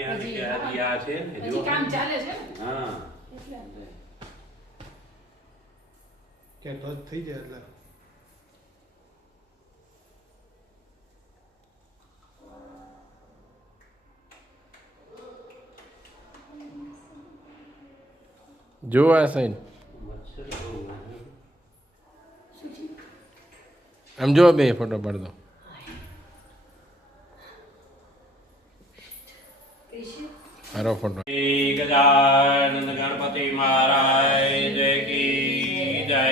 કે હજી આ છે ને જો કામ ચાલે છે હા એટલે કે ટચ થઈ જાય એટલે જો આ સાઈન મચ્છર બહુ આમ જો બે ફોટો પાડ દો મારો ફોટો ગજાનંદ ગણપતિ મહારાજ કી જય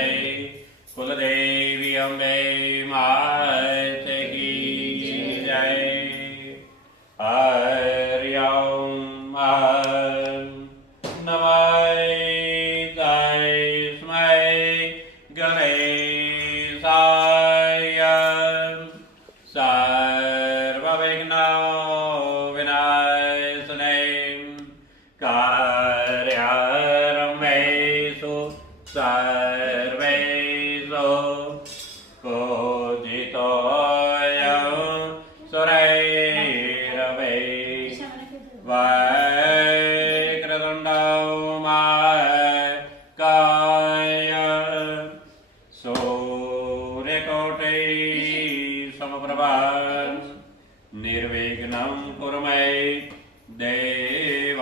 કુલદેવી અંબે માત કી જય હરિ ઓમ નમઃ તસ્મૈ ગણેશાય સર્વવિઘ્નો વિનાશને કાર્યરમેષુ સર્વેષુ કોજિતોऽયં સુરૈરવે વક્રતુંડો મહાકાય સૂર્યકોટિ સમપ્રભા નિર્વિઘ્नं કુરુ મે દેવ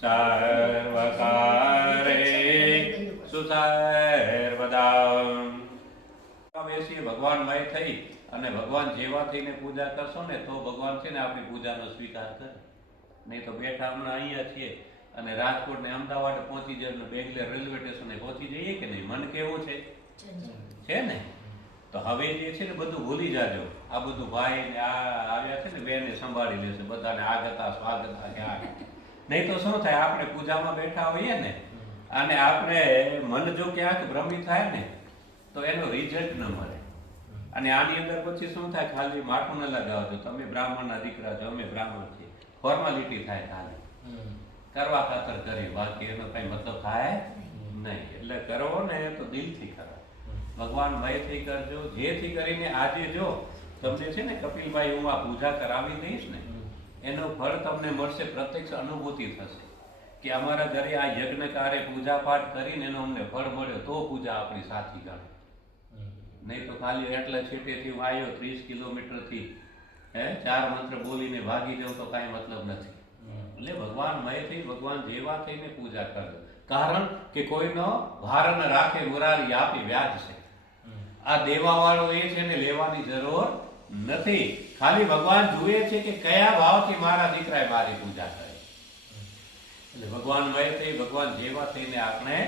સર્વકાર્યેષુ સર્વદા બેસી ભગવાનમય થઈ અને ભગવાન જેવા થઈને પૂજા કરશો ને તો ભગવાન છે ને આપણી પૂજાનો સ્વીકાર કરે. નહીં તો બેઠા હમણાં અહીંયા છીએ અને રાજકોટ ને અમદાવાદ પહોંચી જાય ને બેંગ્લોર રેલવે સ્ટેશને પહોંચી જઈએ કે નહીં? મન કેવું છે ને? તો હવે જે છે ને બધું ભૂલી જાજો. આ બધું ભાઈ ને આ આવ્યા છે ને બેને સંભાળી લેશે બધાને આગતા સ્વાગતા ક્યાં. નહીં તો શું થાય, આપણે પૂજામાં બેઠા હોઈએ ને અને આપણે મન જો ક્યાંક ભ્રમિત થાય ને તો એનો રિઝલ્ટ ન મળે. અને આની અંદર પછી શું થાય, ખાલી માઠું ન લગાવજો તમે બ્રાહ્મણના દીકરા છો, અમે બ્રાહ્મણ છીએ, ફોર્માલિટી થાય, ખાલી કરવા ખાતર કરી, બાકી એનો કઈ મતલબ થાય નહીં. એટલે કરવો ને તો દિલથી કરો, ભગવાન ભયથી કરજો. જેથી કરીને આજે જો તમને છે ને કપિલભાઈ હું આ પૂજા કરાવી દઈશ ને એનું ફળ તમને મળશે, પ્રત્યક્ષ અનુભૂતિ થશે કે અમારા ઘરે આ યજ્ઞ કાર્ય પૂજા પાઠ કરીને એનો અમને ફળ મળ્યો, તો પૂજા આપણી સાચી ગણે. નહીં તો ખાલી એટલા છેટેથી હું આવ્યો 30 કિલોમીટરથી 4 મંત્ર બોલીને ભાગી જાઉં તો કાંઈ મતલબ નથી. એટલે ભગવાન મયથી ભગવાન જેવા થઈને પૂજા કરજો. કારણ કે કોઈનો ભાર ન રાખે મુરારી આપી વ્યાજ છે. આ દેવા વાળો એ છે ને લેવાની જરૂર નથી. ખાલી ભગવાન જુએ છે કે કયા ભાવથી મારા દીકરાએ મારી પૂજા કરી. એટલે ભગવાન મયથી ભગવાન જેવા થઈને આપણે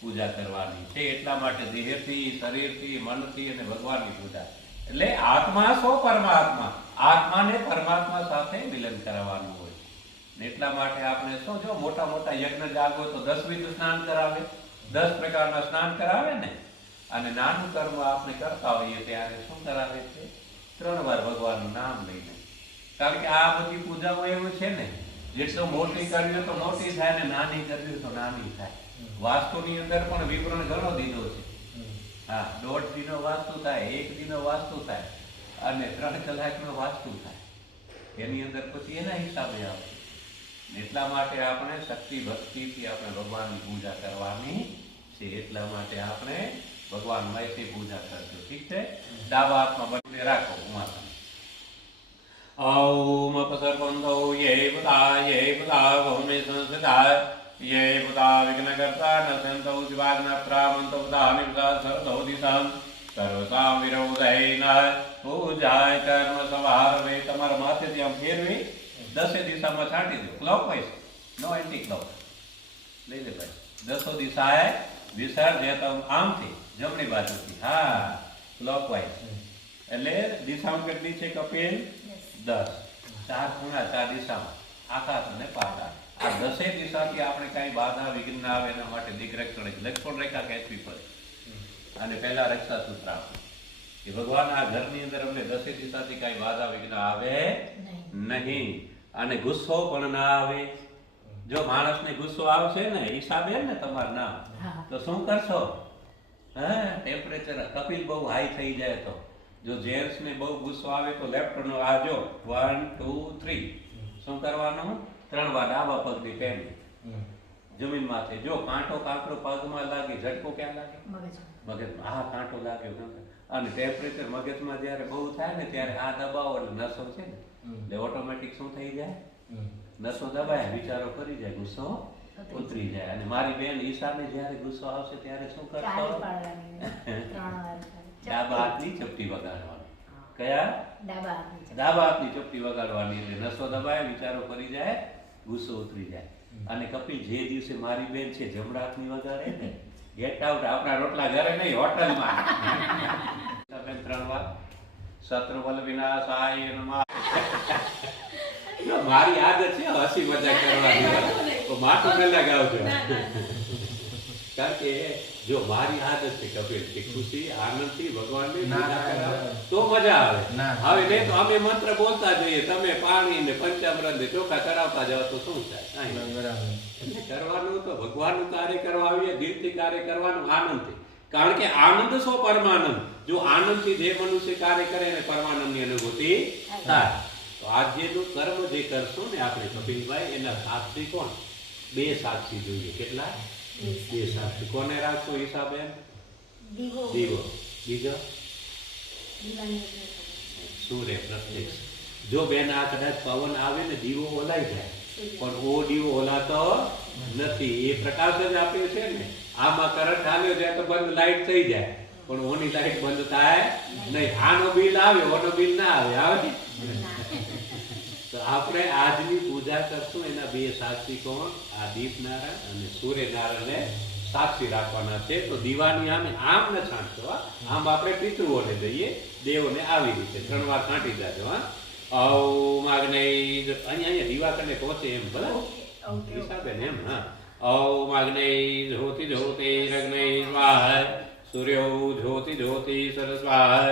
પૂજા કરવાની છે. એટલા માટે દેહથી, શરીરથી, મનથી અને ભગવાનની પૂજા. એટલે આત્મા સો પરમાત્મા, આત્માને પરમાત્મા સાથે મિલન કરાવવાનું હોય. એટલા માટે આપણે શું, જો મોટા મોટા યજ્ઞ જાગો તો 10 વિધ સ્નાન કરાવે, 10 પ્રકારના સ્નાન કરાવે ને. અને નાનું કર્મ આપણે કરતા હોઈએ ત્યારે શું કરાવે છે? 3 વાર ભગવાનનું નામ લઈને. કારણ કે આ બધી પૂજાઓ એવું છે ને, જેટલો મોટી કરવી તો મોટી થાય ને નાની કરવી તો નાની થાય. વાસ્તુની અંદર પણ વિવરણ ઘણો દીધો છે. હા, 1.5 દિનો વાસ્તુ થાય, 1 દિનો વાસ્તુ થાય અને 3 કલાકનો વાસ્તુ થાય. એની અંદર પછી એના હિસાબે આવશે. એટલા માટે આપણે શક્તિ ભક્તિથી આપણે ભગવાનની પૂજા કરવાની છે. એટલા માટે આપણે ભગવાન મયથી પૂજા કરજો. ઠીક છે? ડાબા હાથમાં બંને રાખો. ઓમ અપસર્પંતો યે બુધા ભૌમે સંસ્કૃતા યે બુધા વિઘ્નકર્તા નશ્યંતો દિવાગ્ના પ્રામંતો બુધા નિવસા સર્વતો દિશામ સર્વસામ વિરોધૈન પૂજાય કર્મ સમારવે. તમારા માથેથી આમ ફેરવી 10 દિશામાં છાંટી દો, ક્લોકવાઇઝ, નો એન્ટી ક્લોક. લઈ લે ભાઈ, 10 દિશાએ વિસર્જિતમ, આમથી જમણી બાજુથી. હા, ક્લોકવાઇઝ. એટલે દિશામાં કેટલી છે કપિલ? 10. 4 ખૂણા 4 દિશામાં, આકાશ અને પાતાળ. આ 10 દિશાથી આપણે કઈ બાધા વિઘ્ન આવે એના માટે લક્ષ્મણ રેખા ખેંચવી પડે. અને પહેલા રક્ષા સૂત્ર આપે કે ભગવાન આ ઘરની અંદર અમને 10 દિશાથી કઈ બાધા વિઘ્ન આવે નહીં. અને ગુસ્સો પણ ના આવે. જો માણસને ગુસ્સો આવશે ને હિસાબે ને તમારું નામ, તો શું કરશો? ટેમ્પરેચર કપિલ બહુ હાઈ થઈ જાય તો, જો જેન્ટ્સ ને બહુ ગુસ્સો આવે તો લેફ્ટ નો આ જો 1 2 3 શું કરવાનું? 3 વાર ડાબા પગની પહેલી જમીન માથે. જો કાંટો કાંકરો પગમાં લાગે, ઝટકો ક્યાં લાગે? મગજમાં. હા, કાંટો લાગ્યો. અને ટેમ્પરેચર મગજમાં જ્યારે બહુ થાય ને ત્યારે આ દબાવો એટલે નસો છે ને એટલે ઓટોમેટિક શું થઈ જાય? નસો દબાય, વિચારો કરી જાય, ગુસ્સો ઉતરી જાય. અને મારી બેન ઈશાને જ્યારે ગુસ્સો આવશે ત્યારે શું કરશો? ડાબા હાથની ચપટી વગાડવાની. કયા? ડાબા હાથની ચપટી વગાડવાની એટલે નસો દબાય, વિચારો કરી જાય, ગુસ્સો ઉતરી જાય. અને કપિલ, જે દિવસે મારી બેન છે જમણા હાથની વગાડે ને, ગેટ આઉટ. આપણા રોટલા ઘરે નહીં, હોટલમાં. 3 વાર શત્રુબલ વિનાશાય નમઃ. મારી આદત છે હસી મજાક કરવાની, તો માથું પહેલા ગાવજો. કારણ કે જો મારી આદત છે કપિલ કે ખુશી આનંદથી ભગવાનની પૂજા કરાવે તો મજા આવે. હવે નહીં તો અમે મંત્ર બોલતા જઈએ, તમે પાણી ને પંચામૃત ને ચોખા ચડાવતા જાવ તો શું થાય? એટલે કરવાનું તો ભગવાનનું કાર્ય કરવા આવીએ, દિલથી કાર્ય કરવાનું, આનંદથી. કારણ કે આનંદ સો પરમાનંદ. જો આનંદથી જે મનુષ્ય કાર્ય કરે એને પરમાનંદની અનુભૂતિ થાય. તો આ જેનું કર્મ જે કરશું ને આપણે કપિલભાઈ, એના સાક્ષી કોણ? 2 સાક્ષી જોઈએ. કેટલા? 2 સાક્ષી. કોને રાખશો હિસાબે? દીવો. બીજો સૂર્ય પ્રત્યક્ષ. જો બેન આ કદાચ પવન આવે ને દીવો ઓલાઈ જાય, પણ ઓ દીવો ઓલાતો નથી. એ પ્રકાશ જ આપ્યો છે ને. આમાં કરંટ આવ્યો જાય તો બંધ લાઈટ થઈ જાય, પણ ઓની લાઈટ બંધ થાય નહીં. આનો બિલ આવે, ઓનો બિલ ના આવે. તો આપણે આજની પૂજા કરશું એના 2 સાક્ષી કોણ? આ દીપનારાયણ અને સૂર્યનારાયણને સાક્ષી રાખવાના છે. તો દીવાની આમ ન છાંટશો. આમ આપણે પિતૃઓને દઈએ, દેવોને આવી રીતે 3 વાર છાંટી જાજો. ઓમ અગ્નેય, અહીંયા દીવા કરીને પહોંચે એમ ભલે હિસાબે ને એમ. હા, ઓમ અગ્નેય જ્યોતિ જ્યોતિ અગ્નેય સ્વાહા, સૂર્યો જ્યોતિ જ્યોતિ સરસ્વાહા,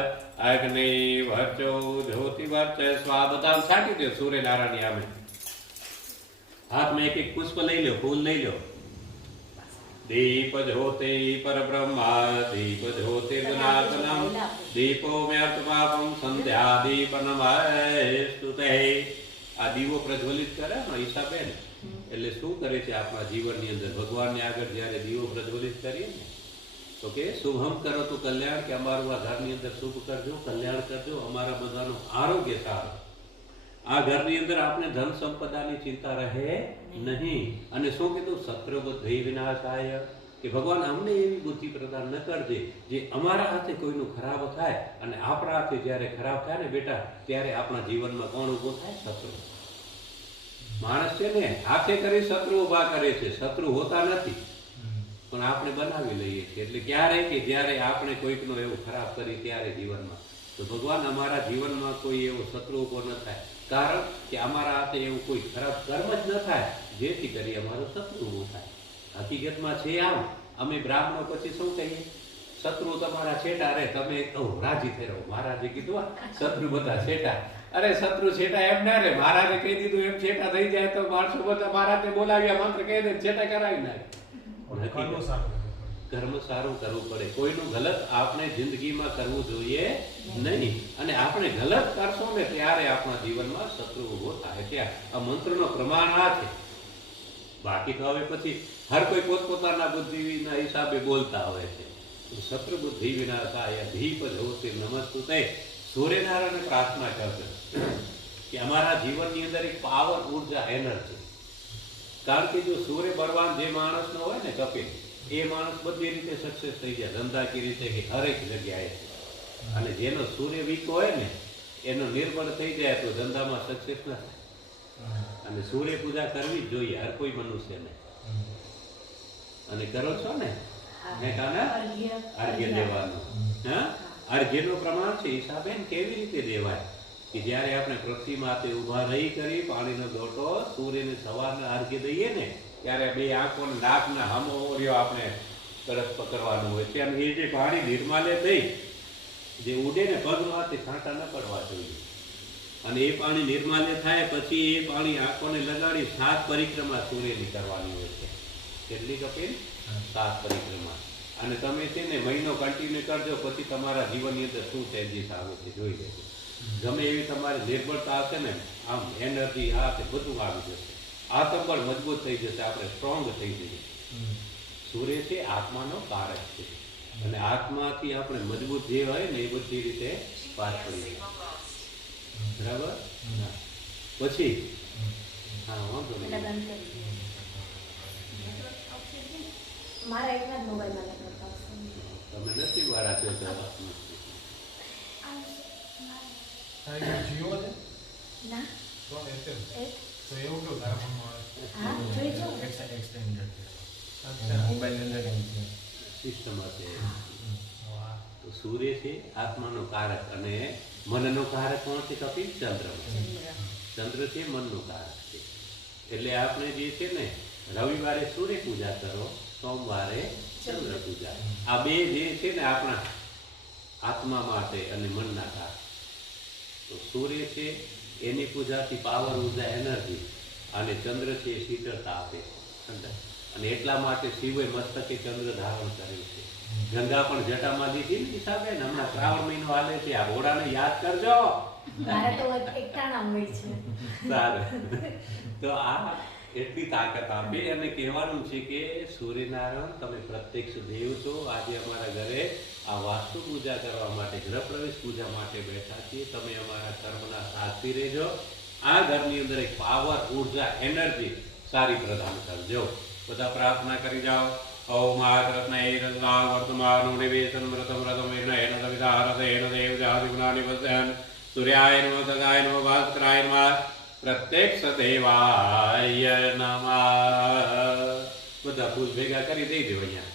અગ્નેય વર્ચો જ્યોતિ વર્ચ સ્વાહા. બધા છાંટી દો સૂર્યનારાયણની આમે. હાથમાં એક પુષ્પ લઈ લો, ફૂલ લઈ લો. દીપ જ્યોતિ પરબ્રહ્મા, દીપ જ્યોતિ સનાતનમ, દીપો વ્યર્થ પાપમ સંધ્યા દીપ નમસ્તુતે. આ દીવો પ્રજ્વલિત કરે ને હિસાબે ને, એટલે શું કરે છે આપણા જીવનની અંદર? ભગવાનની આગળ જ્યારે દીવો પ્રજ્વલિત કરીએ ને તો કે શુભમ કરો તો કલ્યાણ, કે અમારું આ ઘરની અંદર શુભ કરજો, કલ્યાણ કરજો, અમારા બધાનું આરોગ્ય સારું. આ ઘરની અંદર આપણે ધન સંપદાની ચિંતા રહે નહીં. અને શું કીધું? શત્રુબુદ્ધિ વિનાશાય, કે ભગવાન અમને એવી બુદ્ધિ પ્રદાન ન કરજે જે અમારા હાથે કોઈનું ખરાબ થાય. અને આપણા હાથે જ્યારે ખરાબ થાય ને બેટા, ત્યારે આપણા જીવનમાં કોણ ઊભો થાય? શત્રુ. માણસ છે ને હાથે કરી શત્રુ ઊભા કરે છે, શત્રુ હોતા નથી, પણ આપણે બનાવી લઈએ છીએ. એટલે ક્યારે કે જ્યારે આપણે કોઈકનો એવું ખરાબ કરી ત્યારે જીવનમાં. તો ભગવાન અમારા જીવનમાં કોઈ એવો શત્રુ ઊભો ન થાય, કારણ કે અમારા હાથે એવું કોઈ ખરાબ કર્મ જ ન થાય જેથી કરી અમારો શત્રુ ઊભો થાય. હકીકતમાં છે આમ. અમે બ્રાહ્મણો પછી શું કહીએ? શત્રુ તમારા છેટા રે, તમે રાજી થઈ રહો. મહારાજે કીધું શત્રુ બધા છેટા. અરે શત્રુ છેટા એમ ના રે, મહારાજે કહી દીધું એમ છેટા થઈ જાય તો માણસો બધા મહારાજને બોલાવ્યા, મંત્ર કહી દે છેટા કરાવી નાખે. કર્મ સારું કરવું પડે. કોઈનું ગલત આપણે જિંદગીમાં કરવું જોઈએ નહીં. અને આપણે ગલત કરશો ને ત્યારે આપણા જીવનમાં શત્રુ ઉભો થાય. ત્યાં આ મંત્રનો પ્રમાણ આ છે. બાકી તો હવે પછી હર કોઈ પોતપોતાના બુદ્ધિના હિસાબે બોલતા હોય છે. શત્રુ બુદ્ધિ વિનાશાય, દીપ જ્યોતિ નમસ્તુતે. સૂર્યનારાયણને પ્રાર્થના કરજો કે અમારા જીવનની અંદર એક પાવર, ઉર્જા, એનર્જી. કારણ કે જો સૂર્ય બળવાન જે માણસનો હોય ને કપિલ, એ માણસ બધી રીતે સક્સેસ થઈ જાય, ધંધાકીય રીતે કે હરેક જગ્યાએ. અને જેનો સૂર્ય વીક હોય ને એનો નિર્બળ થઈ જાય તો ધંધામાં સક્સેસ ના થાય. અને સૂર્ય પૂજા કરવી જ જોઈએ હર કોઈ મનુષ્યને. અને કરો છો ને અર્ઘ્ય દેવાનું. હા, અર્ઘ્યનું પ્રમાણ છે હિસાબે કેવી રીતે દેવાય? કે જ્યારે આપણે પૃથ્વી માથે ઊભા રહી કરી પાણીનો લોટો સૂર્યને સવારના અર્ઘ્ય દઈએ ને ત્યારે 2 આંખો નાકના હમોરિયો આપણે તરફ પકડવાનું હોય છે. અને એ જે પાણી નિર્માલ્ય થઈ જે ઉડે ને પગમાંથી છાંટા ન પડવા જોઈએ. અને એ પાણી નિર્માલ્ય થાય પછી એ પાણી આંખોને લગાડી 7 પરિક્રમા સૂર્યની કરવાની હોય છે. કેટલી કપિલ? 7 પરિક્રમા. અને તમે છે ને મહિનો કન્ટિન્યુ કરજો, પછી તમારા જીવનની અંદર શું ચેન્જીસ આવે છે જોઈ લેજો. ગમે એવી તમારી નિર્બળતા હશે ને, આમ એનર્જી આ તે બધું આવી જશે. આત્મબળ મજબૂત થઈ જશે, આપણે સ્ટ્રોંગ થઈ જઈએ. સૂર્ય છે આત્માનો કારક છે, અને આત્માથી આપણે મજબૂત જે હોય ને એ બધી રીતે પાર પડી જાય. બરાબર. હા. પછી હા વાંધો નહીં. મારા એકલા જ મોબાઈલમાં નેટવર્ક આવશે. તમે નથી વાળા છો તો જીઓ છે ના તો એરટેલ એક તો એવું કેવું તારા ફોનમાં આવે? હા જોઈ જો એક્સટેન્ડેડ અચ્છા મોબાઈલ અંદર કેમ છે સિસ્ટમ હશે. વાહ તો સૂર્ય છે આત્માનો કારક, અને મનનો કારક કોણ છે? કપિલ ચંદ્ર. ચંદ્ર છે મનનો કારક છે. એટલે આપણે જે છે ને, રવિવારે સૂર્ય પૂજા કરો, સોમવારે ચંદ્ર પૂજા. આ બે જે છે ને આપણા આત્મા માટે અને મનના કારક. તો સૂર્ય છે એની પૂજાથી પાવર, ઉર્જા, એનર્જી, અને ચંદ્ર છે એ શીતળતા આપે, ઠંડક. અને એટલા માટે શિવે મસ્તકે ચંદ્ર ધારણ કર્યું છે. ગંગા પણ જટામાં લીધી ને હિસાબે. હમણાં શ્રાવણ મહિનો હાલે છે, આ ઘોડાને યાદ કરજો. મારે તો એક ટાણા હોય છે. સારું. તો આ એટલી તાકાત આપે. અને કહેવાનું છે કે સૂર્યનારાયણ તમે પ્રત્યક્ષ દેવ છો. આજે અમારા ઘરે આ વાસ્તુ પૂજા કરવા માટે, ગૃહ પ્રવેશ પૂજા માટે બેઠા છીએ. તમે અમારા કર્મના સાથી રહેજો. આ ઘરની અંદર એક પાવર, ઉર્જા, એનર્જી સારી પ્રદાન કરજો. બધા પ્રાર્થના કરી જાઓ. ઓમ આત્રત્નૈરત્ના વર્તમાનો નિવેશન વ્રતમ વ્રતમ એન સવિતારત એન દેવ જાતિ ગુણાનિ વસન સૂર્યાય નમઃ સદાય નમઃ ભાસ્કરાય નમઃ પ્રત્યક્ષ દેવાય નમઃ. બધા ફૂલ ભેગા કરી દઈ દેવો. અહીંયા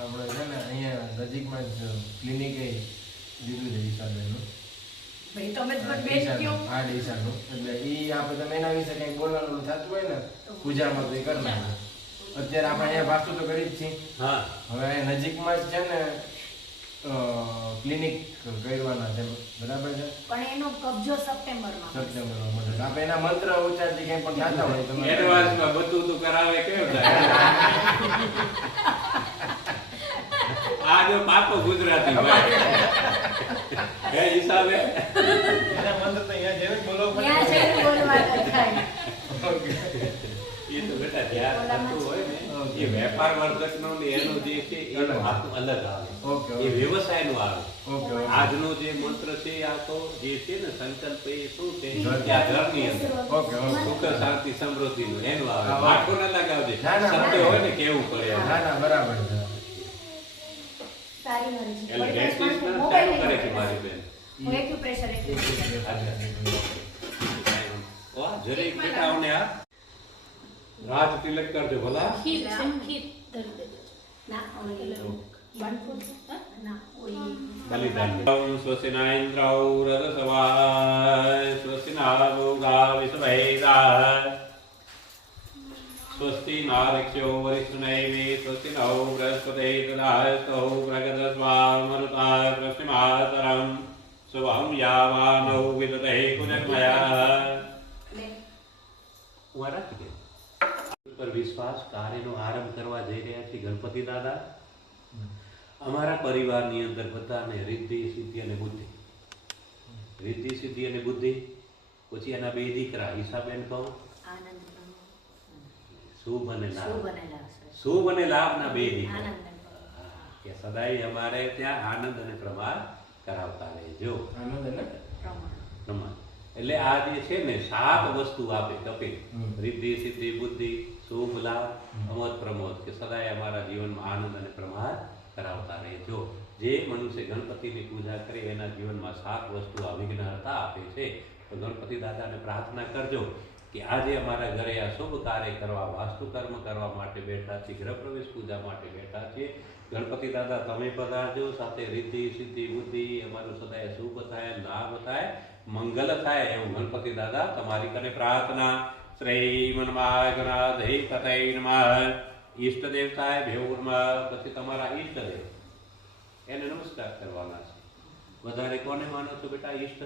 આપણે છે ને અહીંયા નજીકમાં જ ક્લિનિક એ દીધું છે ઈશાબેનનું. ભાઈ તમે જ મને બેન કયો. આ ડીસાનું એટલે ઈ આપણે તમે એના વિશે કંઈક બોલવાનું થતું હોય ને પૂજામાં તો એ કરી નાખો. અત્યારે આપણે અહીંયા વાસ્તુ તો કરી જ છીએ. હા, હવે અહીંયા નજીકમાં જ છે ને ક્લિનિક કરવાના છે, બરાબર છે? પણ એનો કબજો સપ્ટેમ્બરમાં. સપ્ટેમ્બરમાં મળે. આપણે એના મંત્ર ઉચ્ચારથી કંઈ પણ થતા હોય તમે એડવાન્સમાં બધું તું કરાવે કેવું થાય? આ જો પાકો ગુજરાતી ભાઈ હે હિસાબે એના મંત્ર તો અહીંયા જેવું જ બોલવું પડે. ત્યાં જઈને બોલવાનું થાય. એ તો બેટા ધ્યાન થતું હોય ને, એ વેપાર વર્ધકનો ને એનો જે છે એનો આખું અલગ આવે. ઓકે, એ વ્યવસાયનો આવે. Okay okay. આજનો જે મંત્ર છે આ તો જે છે ને સંકલ્પ, એ શું છે કે આ ઘરની અંદર ઓકે, ઓકે. સુખ શાંતિ સમૃદ્ધિનું એનું આવે. હા, માઠો ન લગાવજે. ના, ના, સત્ય હોય ને કેવું પડે એમ. ના ના બરાબર છે. તારી મરજી. એટલે વળી ડેન્ટિસ્ટ પાછું ને મોબાઈલ સારું કરે છે લઈને મારી બેન. હું એક્યુપ્રેશર વાહ, જરીક બેટાઓને આ રાજ તિલક કરજો ભલા. ખીર છે, ખીર ધરી દેજો. ના ઓલી બનફૂડ છે? ના ઓલી બલિદાન. સ્વસ્તિના ઇન્દ્રૌ રથસવાય સ્વસ્તિના ભોગા વિશ્વૈદાય સ્વસ્તિ નારક્ષ્યો વરિષ્ઠનૈવે સ્વસ્તિ નો બૃહસ્પતે દદાસ્તો પ્રગદસ્વા મરુતાય પ્રશ્નિમાતરમ શુભમ યાવાનૌ વિદતે કુજન્મયા. હું આ રાખી દે. પર વિશ્વાસ કાર્યનો આરંભ કરવા જઈ રહ્યા છીએ ગણપતિ દાદા. અમારા પરિવારની અંદર બધાને રિદ્ધિ, સિદ્ધિ અને બુદ્ધિ. રિદ્ધિ, સિદ્ધિ અને બુદ્ધિ. પછી એના બે દીકરા ઈશાબેન કહો, આનંદ શુભ અને શું લાભ. બનેલા છે? શુભ અને લાભના બે દીકરા. આનંદ કે સદાય અમારે ત્યાં આનંદ અને પ્રમાદ કરાવતા રહેજો. આનંદ ને પ્રમાણ. પ્રમાદ એટલે આ જે છે ને 7 વસ્તુ આપે કપિલ. હમ. રિદ્ધિ, સિદ્ધિ, બુદ્ધિ, શુભ, લાભ, અમોદ, પ્રમોદ. કે સદાય અમારા જીવનમાં આનંદ અને પ્રમાદ કરાવતા રહેજો. જે મનુષ્ય ગણપતિની પૂજા કરે એના જીવનમાં 7 વસ્તુ અવિઘ્નતા આપે છે. તો ગણપતિ દાદાને પ્રાર્થના કરજો કે આજે અમારા ઘરે આ શુભ કાર્ય કરવા, વાસ્તુ કર્મ કરવા માટે બેઠા છીએ, ગૃહ પ્રવેશ પૂજા માટે બેઠા છીએ. ગણપતિ દાદા તમે પધારજો. સાથે રિદ્ધિ, સિદ્ધિ, બુદ્ધિ અમારું સદાય શુભ થાય, લાભ થાય, મંગલ થાય એવું ગણપતિ દાદા તમારી કને પ્રાર્થના. શ્રીમન્માય ગણાધીપતય નમઃ. ઈષ્ટ દેવતાએ ભેવરમાં પછી તમારા ઈષ્ટદેવ એને નમસ્કાર કરવાના છે. વધારે કોને માનો છો બેટા ઈષ્ટ?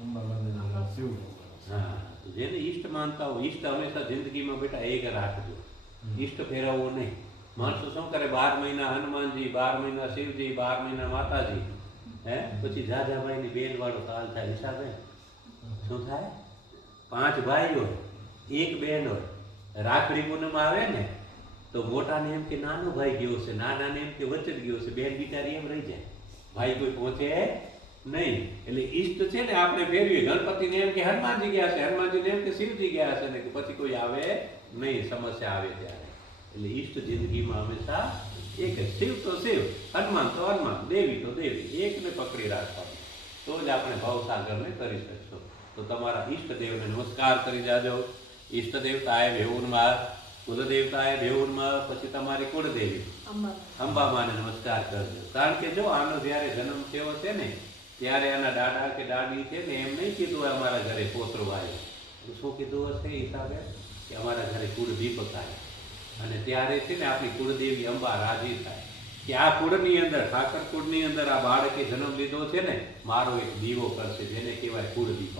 અંબા મંદિર શિવ. હા, તો જેને ઈષ્ટ માનતા હો, ઈષ્ટ હંમેશા જિંદગીમાં બેટા એક રાખજો. ઈષ્ટ ફેરવવો નહીં. માણસો શું કરે 12 મહિના હનુમાનજી, 12 મહિના શિવજી, 12 મહિના માતાજી, પછી જાજાભાઈની બેન વાળો તાલ થાય હિસાબે શું થાય? 5 ભાઈ હોય, 1 બેન હોય. રાખડી પૂનમ આવે ને તો મોટાને એમ કે નાનો ભાઈ ગયો છે, નાનાને એમ કે વચ્ચે ગયો છે, બેન બિચારી એમ રહી જાય, ભાઈ કોઈ પહોંચે નહીં. એટલે ઈષ્ટ છે ને આપણે ફેરવીએ. ગણપતિને એમ કે હનુમાનજી ગયા છે, હનુમાનજીને એમ કે શિવજી ગયા છે, ને કે પછી કોઈ આવે નહીં, સમસ્યા આવે ત્યારે. એટલે ઈષ્ટ જિંદગીમાં હંમેશા એક જ. શિવ તો શિવ, હનુમાન તો હનુમાન, દેવી તો દેવી, એકને પકડી રાખવાનું, તો જ આપણે ભવસાગરને કરી શકશું. તો તમારા ઈષ્ટદેવને નમસ્કાર કરી જાજો. ઈષ્ટદેવતાએ ભેવુનમાં, કુલદેવતાએ ભેવુનમાં, પછી તમારી કુળદેવી અંબામાને નમસ્કાર કરજો. કારણ કે જો આનો જ્યારે જન્મ થયો છે ને ત્યારે આના દાદા કે દાદી છે ને એમ નહીં કીધું અમારા ઘરે પોતરો આવ્યો. શું કીધું હશે હિસાબે કે અમારા ઘરે કુળદીપક આવ્યો. અને ત્યારે છે ને આપણી કુળદેવી અંબા રાજી થાય કે આ કુળની અંદર, ઠાકર કુળની અંદર આ બાળકે જન્મ લીધો છે ને, મારો એક દીવો કરશે, જેને કહેવાય કુળદીપક.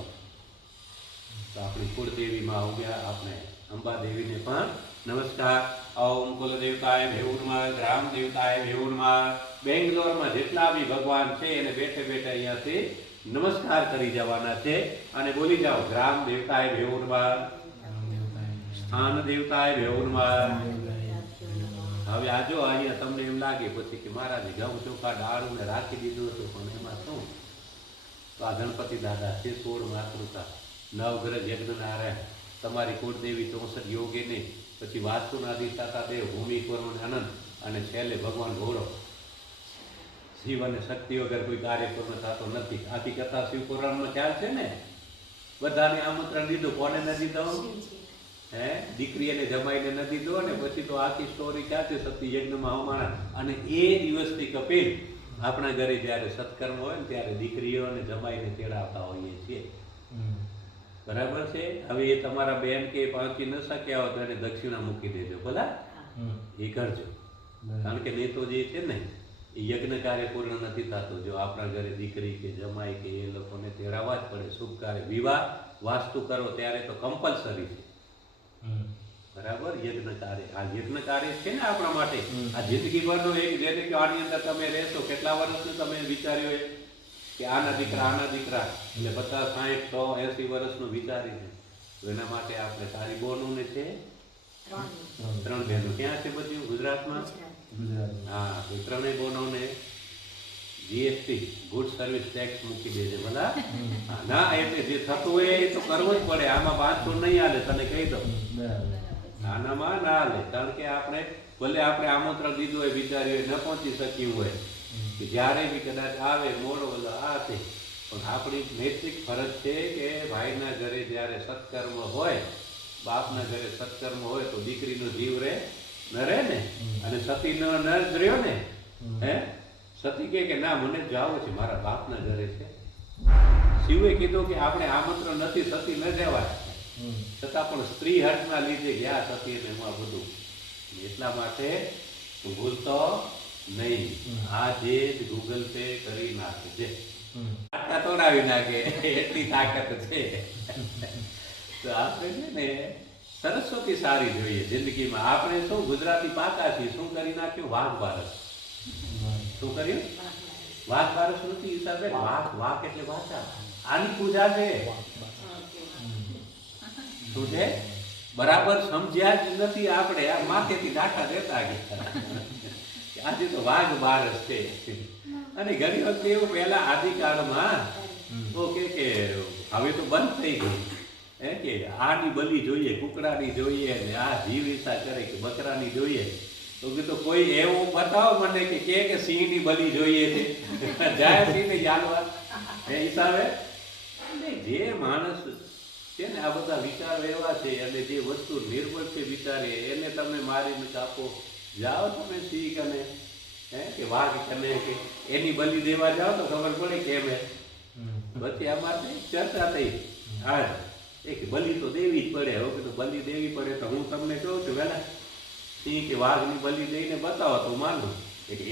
તો આપણી કુળદેવીમાં ઉગ્યા આપણે અંબા દેવીને પણ નમસ્કાર. ઓમ કુલદેવતાય ભેવુરમાં, ગ્રામ દેવતાય ભેવુરમાં. બેંગ્લોરમાં જેટલા બી ભગવાન છે એને બેઠે બેઠે અહીંયાથી નમસ્કાર કરી જવાના છે અને બોલી જાઓ ગ્રામ દેવતાય ભેવુરમાં, સ્થાન દેવતાય ભેવુરમાં. હવે આજો અહીંયા તમને એમ લાગે પછી કે મહારાજે ઘઉં ચોખા ડાળું ને રાખી દીધું હતું, પણ એમાં શું? તો આ ગણપતિ દાદા છે, 16 માતૃકા, નવગ્રહ યજ્ઞ નારાયણ, તમારી કુળદેવી 64 યોગીની, પછી વાસ્તુના અધિષ્ઠાતા દેવ ભૂમિ કુર્મ અનંત, અને છેલ્લે ભગવાન ગૌરવ. શિવ અને શક્તિ વગર કોઈ કાર્ય પૂર્ણ થતો નથી. આથી કથા શિવ પુરાણમાં ખ્યાલ છે ને, બધાને આમંત્રણ દીધું, કોને ન દીધું? દીકરીને જમાઈને ન દીધો, અને પછી તો આખી સ્ટોરી ક્યાં છે? સતી યજ્ઞમાં હમાણા. અને એ દિવસથી કપિલ આપણા ઘરે જ્યારે સત્કર્મ હોય ને ત્યારે દીકરીઓને જમાઈને તેડાવતા હોઈએ છીએ. બરાબર છે? હવે એ તમારા બેન કે પહોંચી ન શક્યા હોય તો એને દક્ષિણા મૂકી દેજો, ભલા એ કરજો. કારણ કે નહીં તો જે છે ને એ યજ્ઞ કાર્ય પૂર્ણ નથી થતું. જો આપણા ઘરે દીકરી કે જમાઈ કે એ લોકોને તેડાવવા જ પડે. શુભ કાર્ય, વિવાહ, વાસ્તુ કરો ત્યારે તો કમ્પલસરી છે. બરાબર? યજ્ઞ કાર્ય, આ યજ્ઞ કાર્ય છે ને આપણા માટે. આ જિંદગીભરનો એક, જેને કે આની અંદર તમે રહેશો, કેટલા વર્ષનું તમે વિચાર્યું કે આના દીકરા, એટલે 50, 60, 100, 80 વર્ષનું વિચારી છે. તો એના માટે આપણે સારી બોનોને છે 3 બહેનો. ક્યાં છે બધું? ગુજરાતમાં. હા, તો 3 બોનોને જીએસટી, ગુડ સર્વિસ ટેક્સ મૂકી દેજે ભલા. ના, એટલે જે થતું હોય એ તો કરવું જ પડે. આમાં 500 નહીં હાલે, તને કહી દઉં. આનામાં ના હાલે. કારણ કે આપણે ભલે આપણે આમંત્રણ દીધું હોય, વિચાર્યું હોય, ન પહોંચી શક્યું હોય, કે જ્યારે બી કદાચ આવે મોડો બધો આ છે, પણ આપણી નૈતિક ફરજ છે કે ભાઈના ઘરે જ્યારે સત્કર્મ હોય, બાપના ઘરે સત્કર્મ હોય તો દીકરીનો જીવ રહે ન રહે ને? અને સતીનો ન જ રહ્યો ને? સતી કે ના, મને જાવું છે, મારા બાપના ઘરે છે. શિવે કીધું કે આપણે આમંત્રણ નથી, સતી ન જવાય, છતાં પણ સ્ત્રી હટના લીધે ગયા સતી ને એમાં બધું. એટલા માટે તું ભૂલતો નહીં. આજે જ ગૂગલ પે કરી નાખજે, તોડાવી નાખે એટલી તાકાત છે. તો આપણે છે ને સરસ્વતી સારી જોઈએ જિંદગીમાં. આપણે શું ગુજરાતી પાકા છીએ, શું કરી નાખ્યું? વાઘ બારસ. શું કર્યું? વાઘ બારસ નથી હિસાબે. વાઘ એટલે વાચા. આની પૂજા છે. શું છે? બરાબર સમજ્યા જ નથી આપણે. આ માથેથી ડાટા દેતા ગયા. આજે તો વાઘ બારસ છે. અને ઘણી વખતે એવું પહેલા આદિકાળમાં તો કે હવે તો બંધ થઈ ગયું કે આની બલી જોઈએ, કુકડાની જોઈએ, ને આ જીવ ઈચ્છા કરે કે બકરાની જોઈએ. તો કીધું કોઈ એવું બતાવો મને કે સિંહની બલી જોઈએ છે. જાય સિંહને જાનવા એ હિસાબે. જે માણસ છે ને આ બધા વિચારો એવા છે, અને જે વસ્તુ નિર્બળ છે વિચારે એને તમે મારીને કાપો. જાઓ તમે સિંહ કને કે વાઘ કને કે એની બલી દેવા જાઓ તો ખબર પડે કેમ. પછી અમારે ચર્ચા થઈ હા એક બલી તો દેવી જ પડે. હવે કીધું બલી દેવી પડે તો હું તમને કહું છું વેલા સિંહ કે વાઘની બલી દઈને બતાવો તો માનું.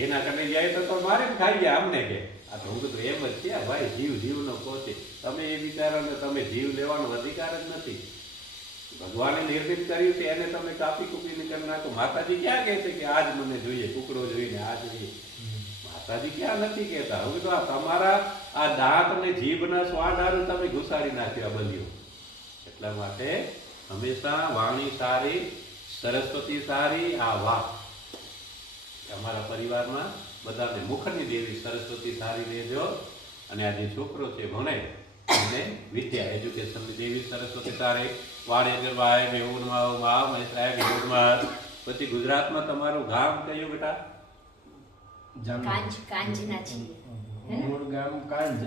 એના કને જાય તો મારે જ ખાઈ ગયા અમને કે. આ તો હું કીધું એમ જ છે ભાઈ, જીવનો પહોંચે. તમે એ વિચારો ને તમે જીવ લેવાનો અધિકાર જ નથી. ભગવાને નિર્મિત કર્યું છે એને તમે કાપી કૂપીને કરી નાખો. માતાજી ક્યાં કહે છે કે આજ મને જોઈએ, ટુકડો જોઈને આ જોઈએ? માતાજી ક્યાં નથી કહેતા. હવે તો આ તમારા આ દાંત અને જીભના સ્વાદ હારું તમે ઘુસાડી નાખ્યો આ બલિયો. એટલા માટે હંમેશા વાણી સારી, સરસ્વતી સારી, આ વાત અમારા પરિવારમાં બધાને મુખની દેવી સરસ્વતી સારી દેજો. અને આ જે છોકરો છે ભણે અને વિદ્યા એજ્યુકેશનની દેવી સરસ્વતી સારી વાડે ગરબાય બેઉનમાં મા મહેસાય બેઉનમાં. પછી ગુજરાતમાં તમારું ગામ કયું બેટા? કાંજના છીએ. મૂળ ગામ કાંજ.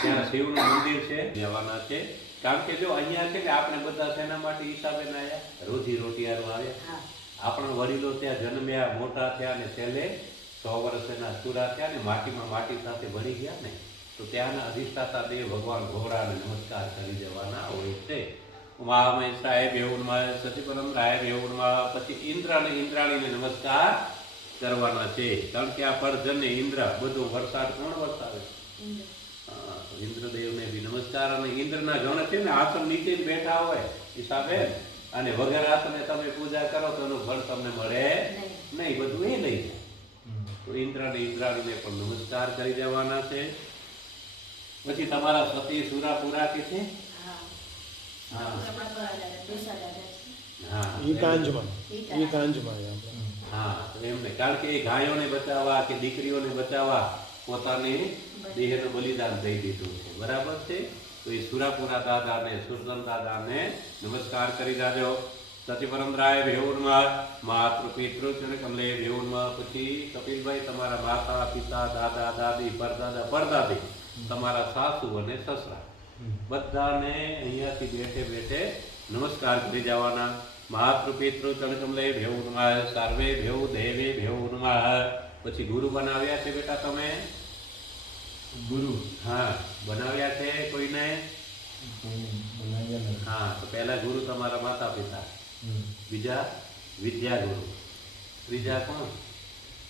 ત્યાં શિવનું મંદિર છે, જવાના છે. કારણ કે જો અહીંયા છે કે આપણે બધા શેના માટે હિસાબે ના આવ્યા? રોજી રોટી હારું આવ્યા. હા. આપણા વડીલો ત્યાં જન્મ્યા, મોટા થયા ને છેલ્લે 100 વર્ષના પૂરા થયા ને માટીમાં માટી સાથે ભળી ગયા ને, તો ત્યાંના અધિષ્ઠાતા દેવ ભગવાન ઘોડાને નમસ્કાર કરી દેવાના હોય છે. ઉમા મહેસાય બેઉનમાં, સતીપરમ રાય બેઉનમાં. પછી ઇન્દ્ર અને ઇન્દ્રાણીને નમસ્કાર કરવાના છે. કારણ કે આ પરજન્ય ઇન્દ્ર બધો વરસાદ કોણ વરસાવે? ઇન્દ્રદેવને બી નમસ્કાર. અને ઇન્દ્રના ગણ છે ને આસન નીચે જ બેઠા હોય હિસાબે, અને વગર આસને તમે પૂજા કરો તો એનું ફળ તમને મળે નહીં, બધું એ લઈ જાય. તો ઇન્દ્ર અને ઇન્દ્રાણીને પણ નમસ્કાર કરી દેવાના છે. પછી તમારા સતી સુરા પૂરા કે છે? હા ઈ કાંજમાં હા, તો એમને કારણ કે એ ગાયોને બચાવવા કે દીકરીઓને બચાવવા પોતાની દેહનું બલિદાન દઈ દીધું છે. બરાબર છે? તો એ સુરાપુરા દાદાને, સુરજન દાદાને નમસ્કાર કરી જાજો. સતીપરમરાય ભેઉરમાં, માતૃ પિતૃ કમલે ભેઉરમાં. પછી કપિલભાઈ તમારા માતા પિતા દાદા દાદી પરદાદા પરદાદી, તમારા સાસુ અને સસરા બધાને અહીંયાથી બેઠે બેઠે નમસ્કાર કરી જવાના. માતૃ પિતૃ ચણકમલે ભેઉનમાં, સર્વે ભેઉ દેવે ભેઉનમાં. પછી ગુરુ બનાવ્યા છે બેટા તમે? ગુરુ? હા, બનાવ્યા છે કોઈને? હા, તો પહેલા ગુરુ તમારા માતા પિતા, બીજા વિદ્યા ગુરુ, ત્રીજા કોણ?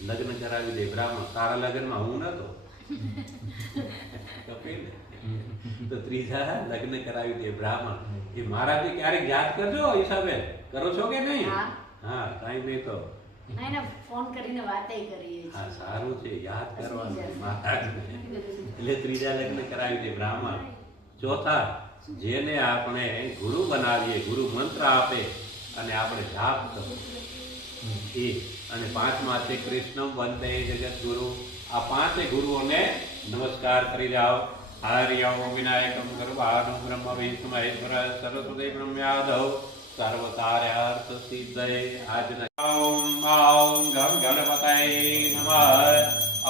લગ્ન કરાવી દે બ્રાહ્મણ. તારા લગ્નમાં હું નતો કપિલ, તો ત્રીજા લગ્ન કરાવી દે બ્રાહ્મણ. એ મારાથી ક્યારેક યાદ કરજો હિસાબે. કરો છો કે નહીં? હા, કાંઈ નહીં તો ફોન કરીને વાતે કરીએ. હા, સારું છે, યાદ કરવાનું માતાજીને. એટલે ત્રીજા લગ્ન કરાવી દે બ્રાહ્મણ. ચોથા જેને આપણે ગુરુ બનાવીએ, ગુરુ મંત્ર આપે અને આપણે જાપ કરો એ. અને પાંચમા છે કૃષ્ણ વંદે જગત ગુરુ. આ પાંચે ગુરુઓને નમસ્કાર કરી જાઓ. હરિ ઓમ વિનાયકમ ગર્ભાનું બ્રહ્મ વિષ્ણુ મહેશ્વર સરસ્વતી બ્રહ્મ્યાદવ સર્વકાર્યાર્થ સિદ્ધયે. આજના ઓમ ઓમ ગમ ગણપતये નમઃ.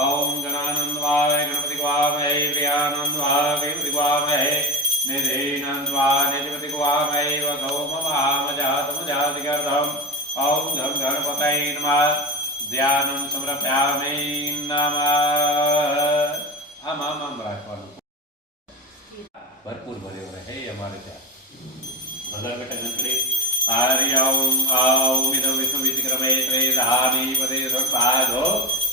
ઓમ ગણાનંદવાય ગણપતિ વામહે પ્રિયાનંદવાય ગણપતિ વામહે નિધિનંદવાય નિધિપતિ વામહે વસો મમામજાતમજાતિગર્ધમ. ઓમ ગમ ગણપતये નમઃ. ધ્યાનમ સમર્પયામિ નમઃ. આમ રાખવાનું, ભરપૂર ભર્યો રહે અમારે ત્યાં. ભલા બેટા ગણપતિ. હરિ ઓમ ઓમ ઇદમ વિષ્ણુ વિક્રમે ત્રેધાની પદે સર્વાધો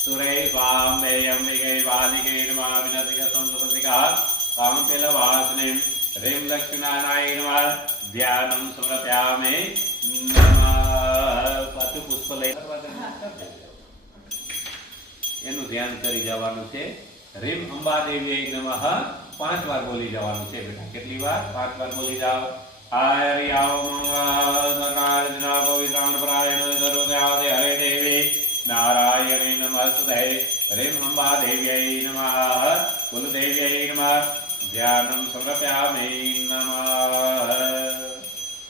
સુરે સ્વામે અંબિકે વાલિકે નમઃ. વિનતિક સંતતિકા કાંપેલ વાસને રેમ લક્ષ્મીનારાયણ નમઃ. ધ્યાનમ સમર્પયામિ નમઃ. પાછું પુષ્પ લઈ એનું ધ્યાન કરી જવાનું છે. રીમ અંબાદેવી નમઃ 5 વાર બોલી જવાનું છે બેટા. કેટલી વાર? 5 વાર બોલી જાઓ. હરિ ઓમ નારાયણ પવિત્રાણ પરાયણ સર્વદ્યાદે હરે દેવી નારાયણે નમસ્તે. રીમ અંબાદેવ્યై નમઃ. કુલદેવ્યై નમઃ. ધ્યાનમ સમર્પયામિ નમઃ.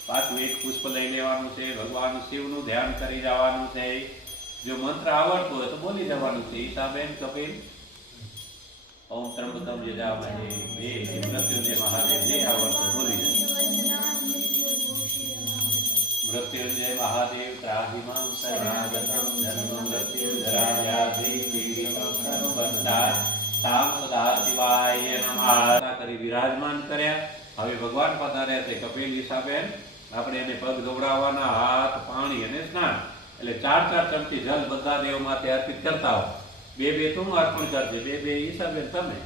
પાછું એક પુષ્પ લઈ લેવાનું છે. ભગવાન શિવનું ધ્યાન કરી જવાનું છે. જો મંત્ર આવડતો હોય તો બોલી જવાનું છે. ઈશાબેન, કપિલ. ઓમ ત્રંબકમ યજામહે મૃત્યુંજય મહાદેવ જે આવડતું બોલી જાય. મૃત્યુંજય મહાદેવ ત્રાહિમામ શરણાગતમ જન્મ મૃત્યુ જરા વ્યાધિ બંધા તામ સદા શિવાય નમઃ. કરી વિરાજમાન કર્યા. હવે ભગવાન પધાર્યા છે. કપિલ, ઈશાબેન, આપણે એને પગ દોડાવવાના, હાથ, પાણી અને સ્નાન. એટલે 4 ચમચી જલ બધા દેવ માથે અર્પિત કરતા હો. 2 તું અર્પણ કરજે, 2 ઈશાબેન તમે.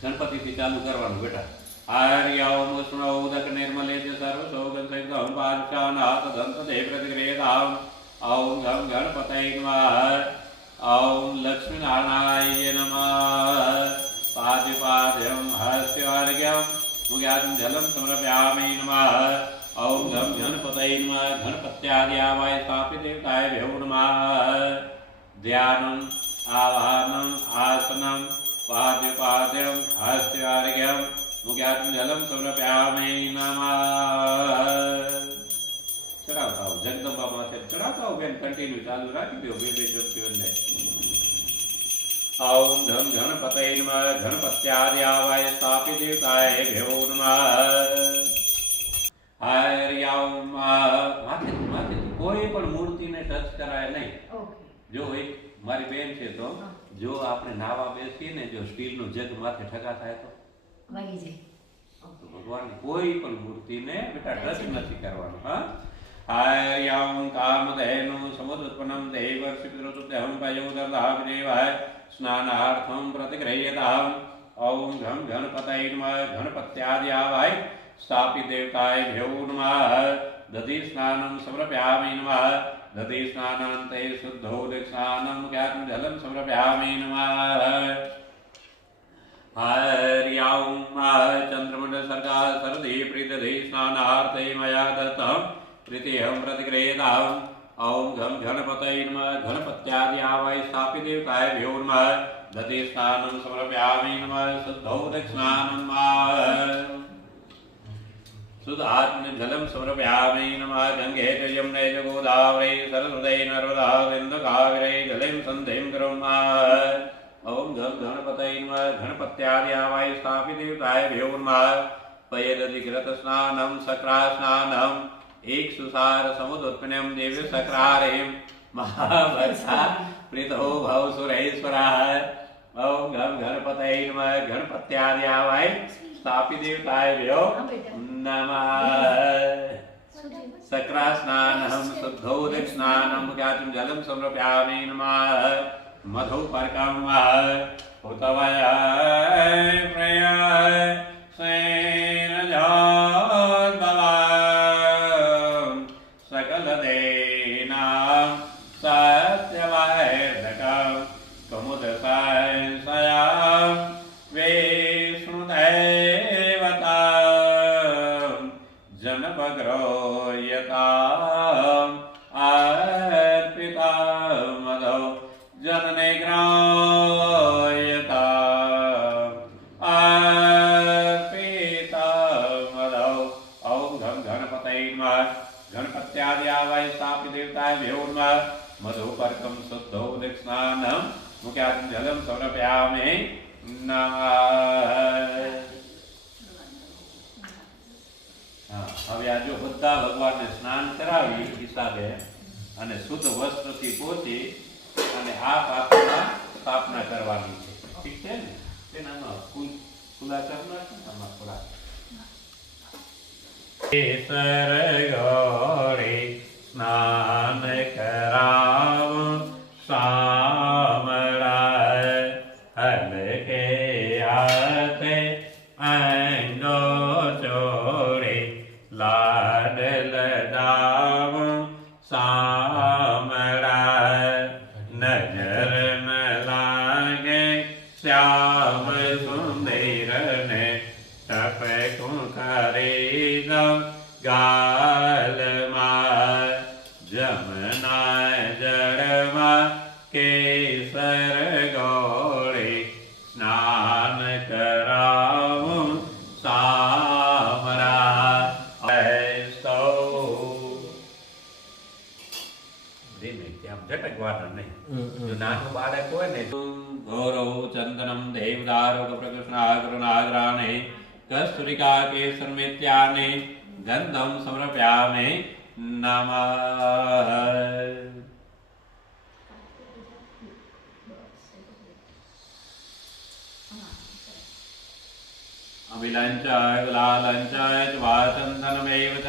ગણપતિથી ચાલુ કરવાનું બેટા. आर्यं उष्णोदक निर्मले च सर्वशोकसंगं पार्शानाथ दन्तदे प्रतिगृहेताम् ॐ गं गणपतये नमः ॐ लक्ष्मीनारायणाय नमः पाद्यपाद्यं हस्यार्घ्यं मुग्यां जलं समर्पयामि नमः ॐ गं गणपतये नमः गणपत्याद्यावाय स्थापितदेवताभ्यो नमः ध्यानम् आवाहनम् आसनं पाद्यपाद्यं हस्यार्घ्यं मुग्यां जलं समर्पयामि नमः चढ़ाता हो जगदम्बा माथे चढ़ाता हो बेन कंटिन्यू चालू राखी दो बे चुटकी वंदे ओम धम गणपतये नमः गणपत्याद्यावाय स्थापित देवताय भ्यो नमः हरिओम माथे कोई पण मूर्ति ने टच कराय नहीं जो एक मारी बेन छे तो जो आपने नावा बेसीए ने जो स्टील नो जग माथे ठगा थाय तो વાગી જાય तो भगवान कोई पण मूर्ति ने बेटा टच नहीं करवानो हां आर्यं कामधेनु समुद्रत्पन्नं देवर्षिपितृसुद्धं पयोदर्धाभिदेवाय स्नानार्थं प्रतिगृह्यताम् ॐ घं गणपतये नमः गणपत्याद्यावाय स्थापित देवताभ्यो नमः दधि स्नानं समर्पयामि नमः दधि स्नानान्ते शुद्धोदकस्नानं ज्ञातं जलं समर्पयामि नमः हरिओं चन्द्रमण्डल सर्गा सरदे प्रीतदे स्नानार्थे मया दत्तम् प्रीतिहं प्रतिगृह्यताम् ॐ घं गणपतये नमः गणपत्याद्यावाय स्थापित देवताभ्यो नमः दधि स्नानं समर्पयामि नमः शुद्धोदकस्नानं शुद्धात्मनं जलं समर्पयामि नमः गंगे च यमुने च गोदावरी सरस्वती नर्मदा सिन्धु जलिं सन्धिं कुर्मः ॐ घं गणपतये नमः गणपत्याद्यावाय स्थापित देवताभ्यो नमः पयदधिकृतस्नानं सक्रास्नानम् एक सुसार समुद्रोत्पन्नम देव्य सक्रारेम महावत्सा प्रीतो भव सुरेश्वरः ॐ घं गणपतये नमः गणपत्याद्यावाय स्थापित देवताभ्यो नमः सक्रास्नानं शुद्धोदकस्नानं ज्ञातं जलं समर्पयामि नमः मधुपर्कं हुतवय प्रिय गणपत्याद्यावाय स्थापित देवताभ्यो नमः मधुपर्कं शुद्धोदकस्नानं मुख्यातं जलं समर्पयामि नमः હવે આ જો બધા ભગવાનને સ્નાન કરાવી હિસાબે અને શુદ્ધ વસ્ત્રથી પોતી અને આ પાત્રના સ્થાપના કરવાની છે ઠીક છે ને તેનામાં કુલાચાર નાખો આમાં થોડા કેસર ગોરે સ્નાન કરાવ સામળા હલકે હાથે અંગો ચોરે લાડ લડાવ સામળા નજર ન લાગે શ્યામ સુંદર ને ટપકું કરે ગાલમાં જમના જળમાં કેસર ગોળે સ્નાન કરાવું સામરા झटकवाना नहीं जो नानु बालक होय ने गौरव चंदनम देवदारुक प्रकृष्णाग्रनाग्राणे कस्तूरिका केसरमित्याने गंधम समर्पयामि नमः अभिलंचाय गुलालंचाय चन्दनमेव च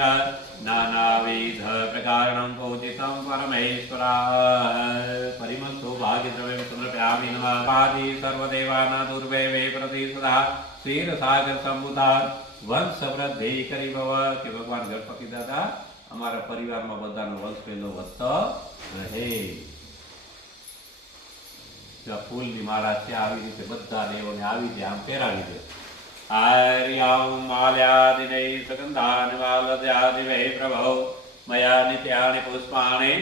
नानाविध प्रकारणं पूजितं परमेश्वराय परिमल सौभाग्यद्रव्यं समर्पयामि नमः आदि सर्वदेवानां दुर्वैवे प्रति सदा ક્ષીર સાગર સમુદ્ર વંશ સમૃદ્ધિ કરી ભવ કે ભગવાન ગણપતિ દાદા અમારા પરિવારમાં બધાનો વંશ પેલો વધતો રહે. ફૂલની માળા છે આવી રીતે બધા દેવોને આવી રીતે આમ પહેરાવી દે. આર્યામ માલ્યાદિને સુગંધાન વાલદ્યાદિવે પ્રભો મયા નિત્યાનિ પુષ્પાણિ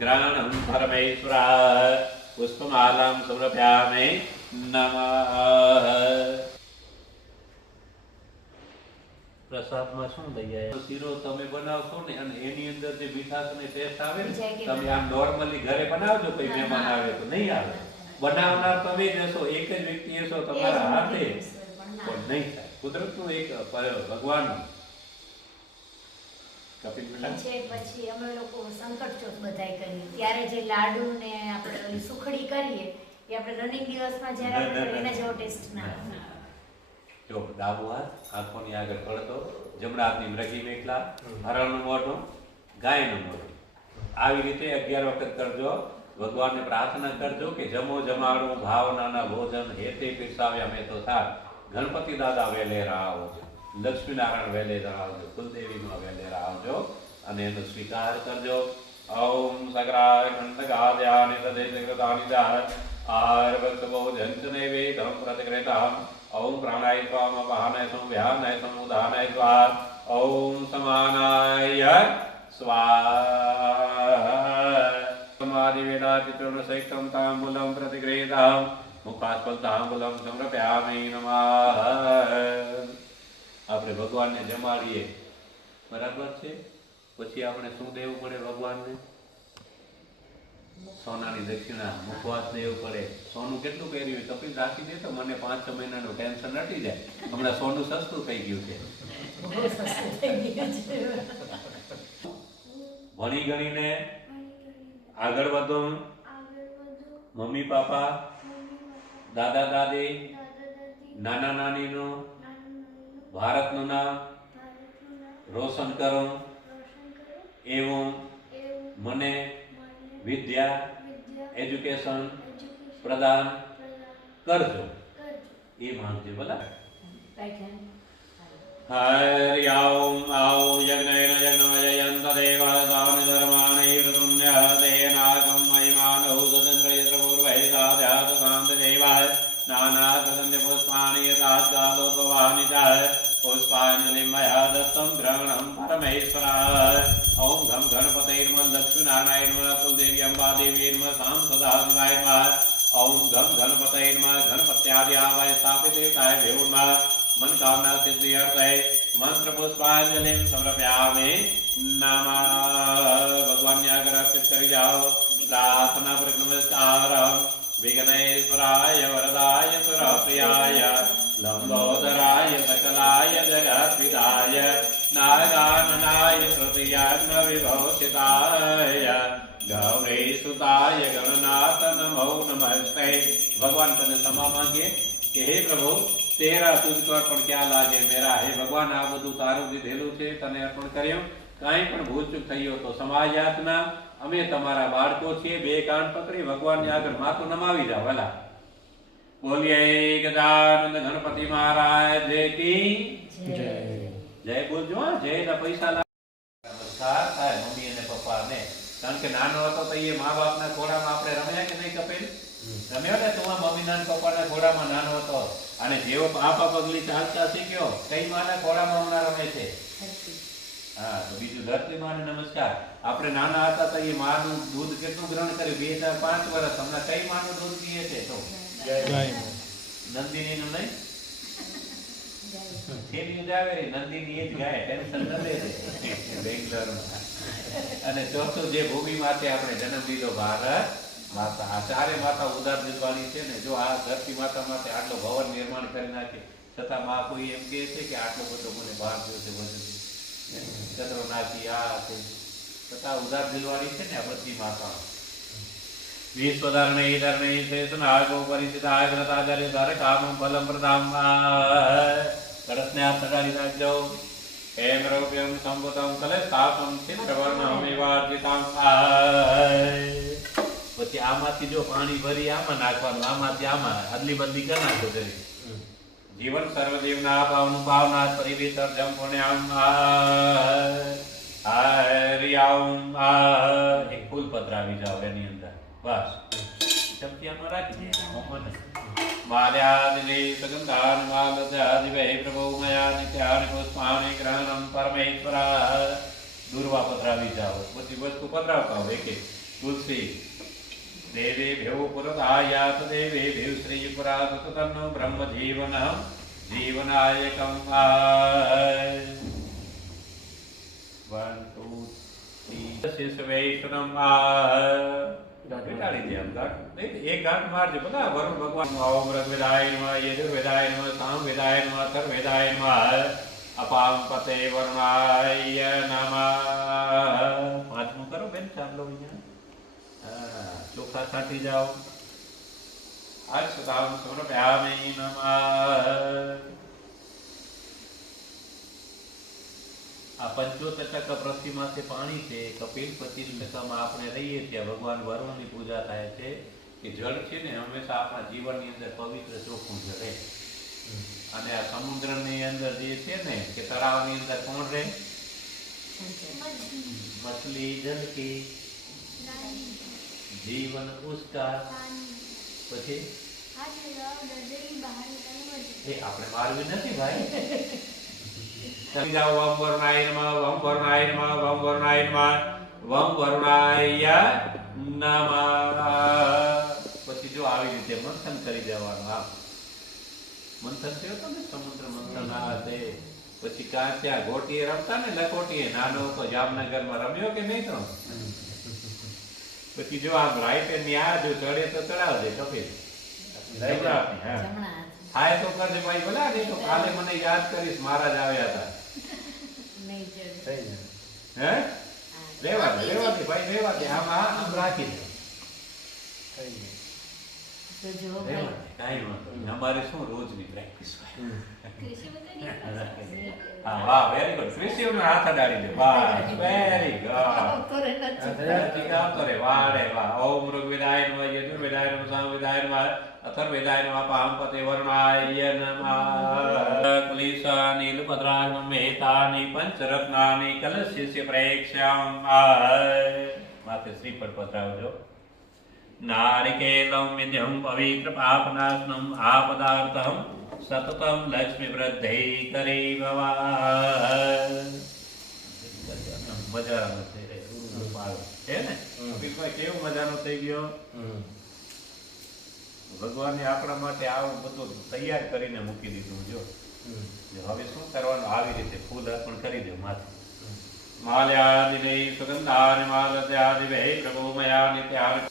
ગ્રહણં પરમેશ્વરા પુષ્પમાલાં સમર્પયામિ નમઃ. પ્રસાદમાં શું દઈએ? શીરો તમે બનાવશો ને અને એની અંદર જે મીઠાશ અને ટેસ્ટ આવે ને તમે આમ નોર્મલી ઘરે બનાવજો કોઈ મહેમાન આવે તો નહીં આવે. બનાવનાર તમે જ હશો, એક જ વ્યક્તિ હશો તમારા હાથે પણ નહીં થાય. કુદરતનું એક ભગવાનનું. કપિલ બેટા છે પછી અમે લોકો સંકટ ચોથ બધાય કરીએ ત્યારે જે લાડુ ને આપણે ઓલી સુખડી કરીએ એ આપણે રનિંગ દિવસમાં જ્યારે આપણે કરીએ એના જેવો ટેસ્ટ ના આવે. જો ડાબો હાથ આંખોની આગળ પડતો, જમણા હાથની મૃગી મેખલા, હરણનું મોઢું, ગાયનું મોઢું. આવી રીતે 11 વખત કરજો. ભગવાનને પ્રાર્થના કરજો કે જમો જમાડો ભાવનાના ભોજન હેતે પીરસાવ્યા મેં તો સાર. ગણપતિ દાદા વેલેરા આવજો, લક્ષ્મીનારાયણ વેલેરા આવજો, કુલદેવીમાં વેલેરા આવજો અને એનો સ્વીકાર કરજો. ઓમ સગરાય ખંડગાદ્યાનિ તદેશકૃતાનિ દાહ આર્વક્ત ભોજન ચ નૈવેદ્યં પ્રતિક્રેતામ. ઓમ પ્રાણાય સ્વામ અપાનાય સ્વામ વ્યાનાય સ્વામ ઉદાનાય સ્વાહ. ઓમ સમાનાય સ્વાહ. समाधिवेदाचित्रण सहितं ताम्बूलं प्रतिगृहीतां मुखास्पदाम्बूलं समर्पयामि नमः. આપણે ભગવાનને જમાડીએ બરાબર છે, પછી આપણે શું દેવું પડે ભગવાનને? સોનાની દક્ષિણા, મુખવાસ દેવું પડે. સોનું કેટલું પહેર્યું હોય કપિલ રાખી દે તો મને 5-6 મહિનાનું ટેન્શન હટી જાય. હમણાં સોનું સસ્તું થઈ ગયું છે. બહુ સસ્તું થઈ ગયું છે. ભણી ગણીને આગળ વધો. મમ્મી પાપા, દાદા દાદી, નાના નાનીનું, ભારતનું નામ રોશન કરો એવું મને વિદ્યા એજ્યુકેશન પ્રદાન કરજો. એ માંગજો ભલા. હરિ ઓમ ઔ યજ્ઞેન યજ્ઞોયયંત દેવઃ સાવનિ ધર્માણિ ઋતુન્યઃ તેનાગમ મહિમાનૌ સદન્દ્રયત્ર પૂર્વૈ સાધ્યાત શાંત દેવાય નાના સદન્ય પુષ્પાણિ યથાત્કાલોદ્ભવાનિ ચ પુષ્પાંજલિ મયા દત્તં ગ્રહણં પરમેશ્વરાય. ઓમ ઘમ ગણપતૈર્મ લક્ષ્મીનારાયણ કુલદેવી અંબાદેવીર્મ સામ સદાશિવાય ઓમ ઘમ ગણપતૈર્મ ગણપત્યાદ્યાવાય સ્થાપિતેકાય ભેવુર્મા मनोकामना सिद्ध्यर्थे मंत्र पुष्पांजलि समर्पयामि नमः. भगवान ने आगे अर्पित कर जाओ. प्रार्थना पर नमस्कार. विघ्नेश्वराय वरदाय सुरप्रियाय लंबोदराय सकलाय जगत्पिताय नागाननाय श्रुतियज्ञ विभूषिताय गौरीसुताय गणनाथ नमो नमस्ते. भगवान तने क्षमा मांगिए कि हे प्रभु तेरा तुझको अर्पण क्या लागे मेरा. हे भगवान આ બધું તારું દીધેલું છે, તને અર્પણ કર્યું. કાંઈ પણ ભૂલચૂક થઈ હોય તો સમાજ યાતના. અમે તમારા બાળકો છીએ. 2 કાન પકડી ભગવાનની આગળ માથું નમાવી જાવ. ભલા બોલીએ ગજાનંદ ગણપતિ મહારાજ જય કી જય. જય બોલજો. જય ના પૈસા નમસ્કાર થાય મમ્મી અને પપ્પાને. કારણ કે નાનો હતો તો એ મા બાપના ખોળામાં આપણે રમ્યા કે નહીં કપિલ? રમ્યો ને તું મમ્મી ના પપ્પાના ખોળામાં નાનો હતો અને જેવો પાપા પગલી ચાલતા શીખ્યો કઈ માના ખોળામાં હમણાં રમે છે? હા, તો બીજું ધરતી માને નમસ્કાર. આપણે નાના હતા તો એ માનું દૂધ કેટલું ગ્રહણ કર્યું? 2005 વર્ષ. હમણાં કઈ માનું દૂધ પીએ છે? તો નંદિની નું નહીં, થેલીયું જ આવે નંદિની એ જ ગાય. ટેન્શન ન લે બેંગ્લોરમાં. અને ચોથું જે ભૂમિ માટે આપણે જન્મ લીધો ભારત માતા. આ ચારે માતા ઉદાર દિલવાળી છે ને. જો આ ધરતી માતા માટે આટલો ભવન નિર્માણ કરી નાખે છતાં માં કોઈ એમ કહે છે કે આટલો બધો મને ભાર થયો છે બધું ચંદ્રો નાખી આ છે છતાં ઉદાર દિલવાળી છે ને આ બધી માતા. વિશ્વધર્મે ધર્મે શેષન આગો પરિચિત આગ્રતાચાર્ય ધાર કામ ફલમ પ્રદામ. કળશને હાથ લગાડી નાખજો. हेम रौप्यम संभुतम कलशापम चित्रवर्णम विवर्जितम. પછી આમાંથી જો પાણી ભરી આમાં નાખવાનું, આમાંથી આમાં અદલી બદલી કરી નાખો જરી. જીવન સર્વદેવના ભાવનું ભાવનાથ પરિવેતર જમ પુણ્યામ હરિયામ એક ફૂલ પધરાવી જાઓ એની અંદર બસ ચમચીયામાં રાખી દે માલ્યાદિલે સગંધાન માલદ્યાદિવે પ્રભુ મયા નિત્યાનિ પુષ્પાણિ ગ્રહણમ પરમેશ્વરા દુર્વા પધરાવી જાઓ બધી વસ્તુ પધરાવતા હોય એક તુલસી દેવે ભેવ પુરદાયાત દેવે ભેવ શ્રી પુરાત તન્નો બ્રહ્મ જીવન જીવનાયકમ 1 2 3 શિષ્યવૈષ્ણમ બેટાડી દે આમ ગાંઠ એક ગાંઠ મારજે બધા વરુણ ભગવાન ઓમ ઋગ્વેદાય નમઃ યજુર્વેદાય નમઃ સામવેદાય નમઃ અથર્વવેદાય નમઃ અપામ પતે વરુણાય નમઃ પાંચમું કરો બેન ચાલો અહીંયા ચોખા છાંટી જાઓ અક્ષતામ સમર્પયામિ નમઃ આ 75% પૃથ્વીમાંથી પાણી છે કપિલ 25% આપણે રહીએ છીએ ભગવાન વરુણની પૂજા થાય છે કે જળ છે ને હંમેશા આપણા જીવનની અંદર પવિત્ર ચોખ્ખું જ રહે અને આ સમુદ્રની અંદર જે છે ને કે તળાવની અંદર કોણ રહે મછલી જલ કી जीवन उसका પછી એ આપણે મારવી નથી ભાઈ તમે જાઓ ઓમ વરુણાય નમઃ ઓમ વરુણાય નમઃ ઓમ વરુણાય નમઃ ઓમ વરુણાય નમઃ પછી જો આવી રીતે મંથન કરી દેવાનું આ મંથન થયો તો ને સમુદ્ર મંથન આ તે પછી કાં ત્યાં ગોટીએ રમતા ને લખોટીએ નાનો તો જામનગરમાં રમ્યો કે નહીં તો પછી જો આમ રાઈટ ન્યા જો ચડે તો ચડાવજે કપિલ થાય તો કરજે ભાઈ ભલા નહીં તો કાલે મને યાદ કરીશ મહારાજ આવ્યા હતા હે રેવા દે ભાઈ રેવા દે આમ રાખી દે કાંઈ વાંધો નહીં અમારે શું રોજની પ્રેક્ટિસ હોય હા વાહ વેરી ગુડ ક્રિસ્ટિયન હાથ અડાડી દે બસ વેરી ગુડ કરે વારે વાહ ઓમ ઋગ્વેદાય નમઃ યજુર્વેદાય નમઃ સામવેદાય નમઃ અથર્વવેદાય નમઃ પામપતે વરુણાય નમઃ કલિશા નીલપત્રાય મહેતાની પંચરત્નાની કલશસ્ય પ્રેક્ષ્યામ માથે શ્રીફળ પધરાવજો નારિકેલમ વિદ્યમ પવિત્ર પાપનાશનમ આ પદાર્થમ સતતમ લક્ષ્મી વૃદ્ધિ કરી મજાનો છે ને કપિલભાઈ કેવું મજાનો થઈ ગયો ભગવાને આપણા માટે આવું બધું તૈયાર કરીને મૂકી દીધું જો હવે શું કરવાનું આવી રીતે ફૂલ અર્પણ કરી દે માથે માલ્યાદિને સુગંધાનિ માલદ્યાદિવે પ્રભુ મયા નિત્યાનિ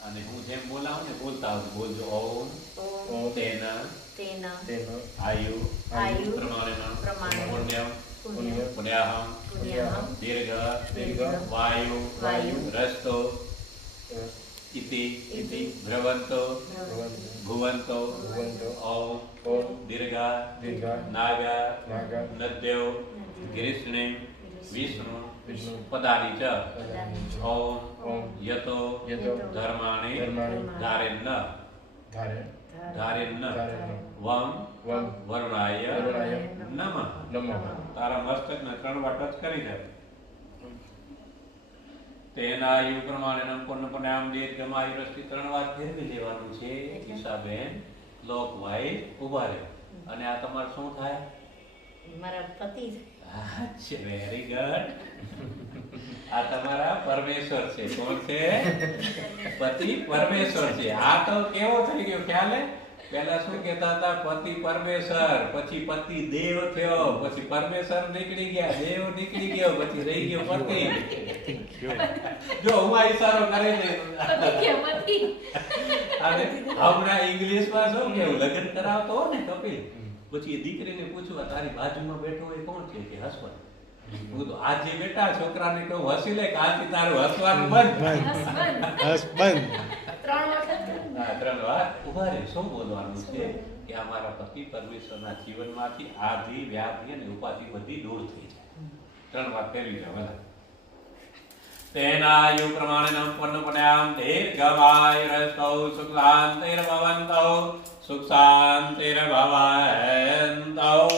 અને હું જેમ બોલાવું ને બોલતા આવું બોલજો ઓમ તેના આયુ પ્રમાણેના પુણ્યમ દીર્ઘ વાયુ રસ્તો ઇતિ ભ્રવંતો ભુવંતો ઓમ દીર્ઘા નાગા નદ્યો ગિરિષ્ણે વિષ્ણુ પદાની ચ ઓમ યતો ધર્માણિ ધારેન્ન વમ વરુણાય નમઃ તારા મસ્તકને 3 વાર ટચ કરી દે તેના આયુ પ્રમાણે નમપૂર્ણપણે આમ દીર્ઘમાયુ રસ્તી 3 વાર ફેરવી લેવાનું છે ઈશાબેન લોકવાઇઝ ઉભા રહે અને આ તમારે શું થાય મારા પતિ અચ્છા વેરી ગુડ આ તમારા પરમેશ્વર છે કોણ છે પતિ પરમેશ્વર છે આ તો કેવો થઈ ગયો ખ્યાલ હે પહેલા શું કહેતા હતા પતિ પરમેશ્વર પછી પતિ દેવ થયો પછી પરમેશ્વર નીકળી ગયા દેવ નીકળી ગયો પછી રહી ગયો પતિ જો હું આ ઈશારો કરે છે અને હમણાં ઇંગ્લિશમાં શું કેવું લગ્ન કરાવતો હો ને કપિલ પછી એ દીકરીને પૂછવા તારી બાજુમાં બેઠો હોય કોણ છે કે હસબન્ડ હું તો આજે બેટા છોકરાને કહું હસી લે કાલથી તારું હસવાનું બંધ ત્રણ વાર ઉભા રહે શું બોલવાનું છે કે અમારા પતિ પરમેશ્વરના જીવનમાંથી આધિ વ્યાધિ અને ઉપાધિ બધી દૂર થઈ જાય 3 વાર ફેરવી જાવ બધા તેના આયુ પ્રમાણે નમપૂર્ણપણે આમ દીર્ઘમાયુરસ્તૌ શુક્લાંતૈર્ભવन्तૌ સુખ શાંતિર્ભવन्तૌ.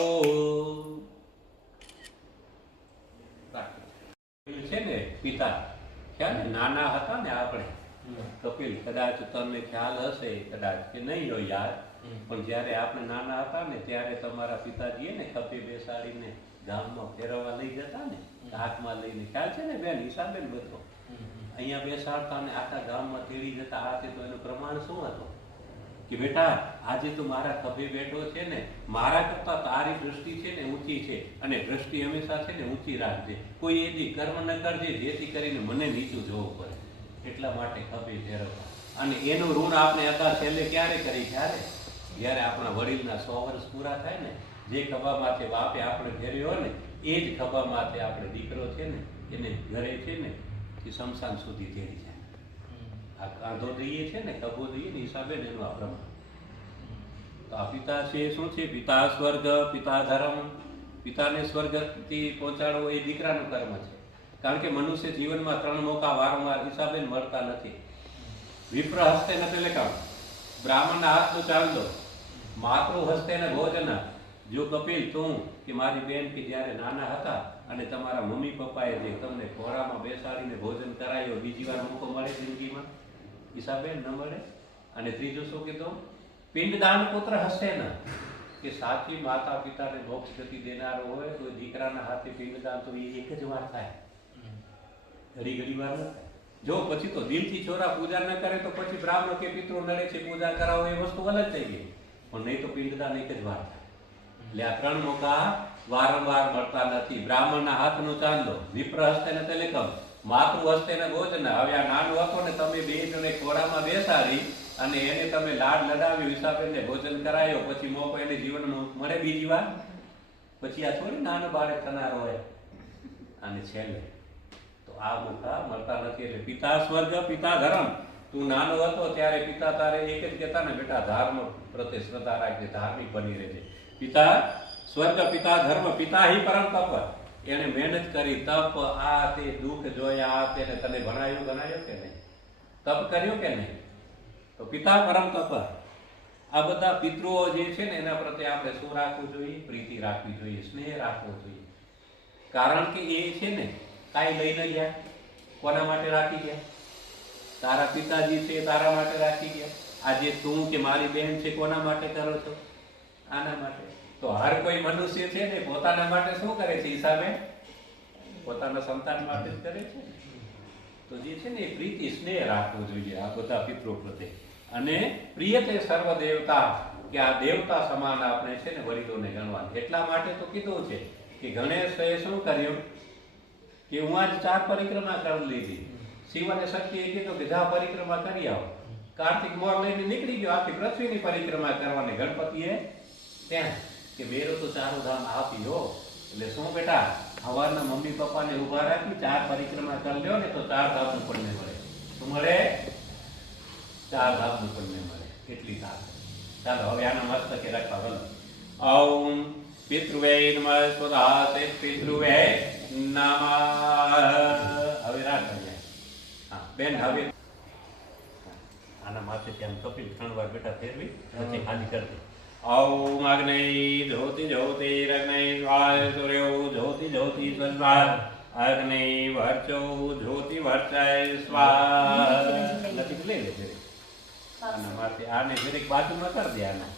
છે ને પિતા ખ્યાલ ને નાના હતા ને આપણે કપિલ, કદાચ તમને ખ્યાલ હશે કદાચ કે નહીં હોય યાદ, પણ જ્યારે આપણે નાના હતા ને ત્યારે તમારા પિતાજીએ ને ખભે બેસાડીને ગામમાં ફેરવવા લઈ જતા ને, હાથમાં લઈને, ખ્યાલ છે ને બેન, હિસાબે બધો અહીંયા બેસાડતા ને આખા ગામમાં તેડી જતા. આ તો એનું પ્રમાણ શું હતું કે બેટા આજે તું મારા ખભે બેઠો છે ને, મારા કરતા તારી દૃષ્ટિ છે ને ઊંચી છે, અને દૃષ્ટિ હંમેશા છે ને ઊંચી રાખજે. કોઈ એથી કર્મ ન કરજે જેથી કરીને મને નીચું જોવું પડે, એટલા માટે ખભે ફેરવવા. અને એનું ઋણ આપણે અદા છેલ્લે ક્યારે કરી? જ્યારે આપણા વડીલના 100 વર્ષ પૂરા થાય ને, જે ખભામાંથી બાપે આપણે ફેર્યો હોય ને એ જ ખભામાંથી આપણે દીકરો છે ને એને ઘરે છે ને એ શમશાન સુધી તેડી જાય. આ કાંધો દઈએ છે ને, ખભો દઈએ ને, હિસાબે જ એનું આ પ્રમાણ. તો આ પિતા છે શું છે? પિતા સ્વર્ગ, પિતા ધર્મ. પિતાને સ્વર્ગથી પહોંચાડવો એ દીકરાનું કર્મ છે. કારણ કે મનુષ્ય જીવનમાં 3 મોકા વારંવાર હિસાબે મળતા નથી. વિપ્ર હસ્તે ન લેખા, બ્રાહ્મણના હાથનું ચાંદો, માતૃ હસ્તે ન ભોજન. જો કપિલ તું કે મારી બેન કે જ્યારે નાના હતા અને તમારા મમ્મી પપ્પાએ જે તમને ખોરામાં બેસાડીને ભોજન કરાયો, બીજી વાર મોકો મળે જિંદગીમાં? હિસાબે ન મળે. અને ત્રીજું શું કીધું? પિંડદાન પુત્ર હશે ને, કે સાચી માતા પિતાને મોક્ષ ગતિ દેનારો હોય તો દીકરાના હાથે પિંડદાન તો એ એક જ વાર થાય, ઘડી વાર ન થાય. જો પછી તો દિલથી છોરા પૂજા ન કરે તો પછી બ્રાહ્મણ કે પિતૃ નડે છે, પૂજા કરાવો એ વસ્તુ અલગ થઈ ગઈ. પણ નહીં તો પિંડદાન એક જ વાર થાય. એટલે આ 3 મોકા વારંવાર મળતા નથી. બ્રાહ્મણના હાથનો ચાંદલો, વિપ્ર હસ્તે ને તિલકમ, માતૃ હસ્તે ને ભોજન. હવે આ નાનું હતો ને તમે બે જણે ખોળામાં બેસાડી અને એને તમે લાડ લડાવ્યું, હિસાબે એને ભોજન કરાયો, પછી મોકો એને જીવનમાં મળે બીજી વાર? પછી આ થોડી નાનો બાળક થનાર હોય. અને છેલ્લે તો આ મોકા મળતા નથી. એટલે પિતા સ્વર્ગ, પિતા ધર્મ. તું નાનો હતો ત્યારે પિતા તારે એક જ કહેતા ને, બેટા ધર્મ પ્રત્યે શ્રદ્ધા રાખજે, ધાર્મિક બની રહેજે. પિતા સ્વર્ગ, પિતા ધર્મ. પિતા હિ પરમ તપ. એને મહેનત કરી, તપ, આ તે દુઃખ જોયા, આ તેને તને ભણાયું ગણાયો કે નહીં? તપ કર્યો કે નહીં? તો પિતા પરમ તપ. આ બધા પિતૃઓ જે છે ને એના પ્રત્યે આપણે શું રાખવું જોઈએ? પ્રીતિ રાખવી જોઈએ, સ્નેહ રાખવો જોઈએ. કારણ કે એ છે ને કાંઈ લઈ ન ગયા. કોના માટે રાખી ગયા? તારા પિતાજી છે તારા માટે રાખી ગયા. આજે તું કે મારી બહેન છે કોના માટે કરો છો? આના માટે. તો હર કોઈ મનુષ્ય છે ને પોતાના માટે શું કરે છે? હિસાબે પોતાના સંતાન માટે જ કરે છે. તો જે છે ને એ પ્રીતિ સ્નેહ રાખવું જોઈએ આ બધા પિતૃ પ્રત્યે. અને પ્રિય તે સર્વ દેવતા, કે આ દેવતા સમાન આપણે છે ને વડીલોને ગણવા. એટલા માટે તો કીધું છે કે ગણેશે શું કર્યું કે હું આજ 4 પરિક્રમા કરી લીધી. શિવ અને શક્તિએ કીધું કે જા પરિક્રમા કરી આવો. કાર્તિક મોર લઈને નીકળી ગયો આખી પૃથ્વીની પરિક્રમા કરવાની. ગણપતિએ ત્યાં કે બેરો તો 4 ધામ આપી લો. એટલે શું બેટા, સવારના મમ્મી પપ્પાને ઉભા રાખી 4 પરિક્રમા કરી લ્યો ને તો 4 ધામનું પુણ્ય મળે. શું મળે? 4 ધામનું પુણ્ય મળે. એટલી તાકાત. ચાલો હવે આના મસ્તકે રાખવા બોલો. ઓમ પિતૃવે નમઃ સ્વધાતે પિતૃવે નમઃ. હવે રાખો. હા બેન, હવે આના માથે ત્યાં કપિલ 3 વાર બેટા ફેરવી પછી ખાલી કરી દે. ઓમ અગ્નિ જ્યોતિ જ્યોતિરગ્નિ સ્વાય સૂર્યો જ્યોતિ જ્યોતિ સ્વાય અગ્નિ વર્ચો જ્યોતિ વર્ચાય સ્વાય. નથી લઈ લે આના માથે. આને દરેક બાજુમાં કરી દે. આના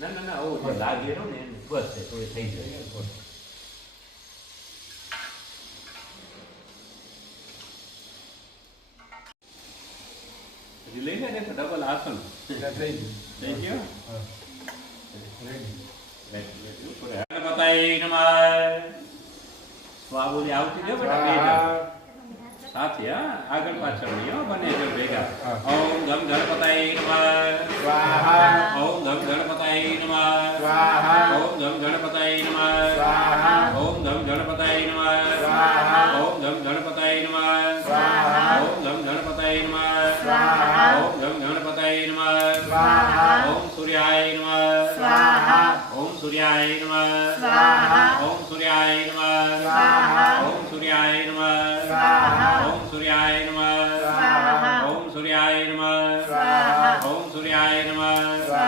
ના ના ઓ લાગે ને બસ તો એ થઈ જાય. લઈ લે ને તો ડબલ આસન થઈ ગયો. ગણપતાય નમઃ. સ્વાબોલી આવતી દે બેટા સાથે. હા આગળ પાછળ નહીં હો, બને જો ભેગા. ઓમ ગમ ગણપતાય નમઃ સ્વાહા. ઓમ ગમ ગણપતાય નમઃ સ્વાહા. ઓમ ગમ ગણપતાય નમઃ સ્વાહા. ઓમ ગમ ગણપતાય નમઃ સ્વાહા. ઓમ ગમ ગણપતાય નમઃ સ્વાહા. ઓમ ગમ ગણપતાય નમઃ સ્વાહા. ઓમ ગમ ગણપતાય નમઃ સ્વાહા. ઓમ સૂર્યાય નમઃ સ્વાહા. ઓમ સૂર્યાય નમઃ સ્વાહા. ઓમ સૂર્યાય નમઃ સ્વાહા. ઓમ સૂર્યાય નમઃ સ્વાહા. ઓમ સૂર્યાય નમઃ સ્વાહા. ઓમ સૂર્યાય નમઃ સ્વાહા. ઓમ સૂર્યાય નમઃ સ્વાહા.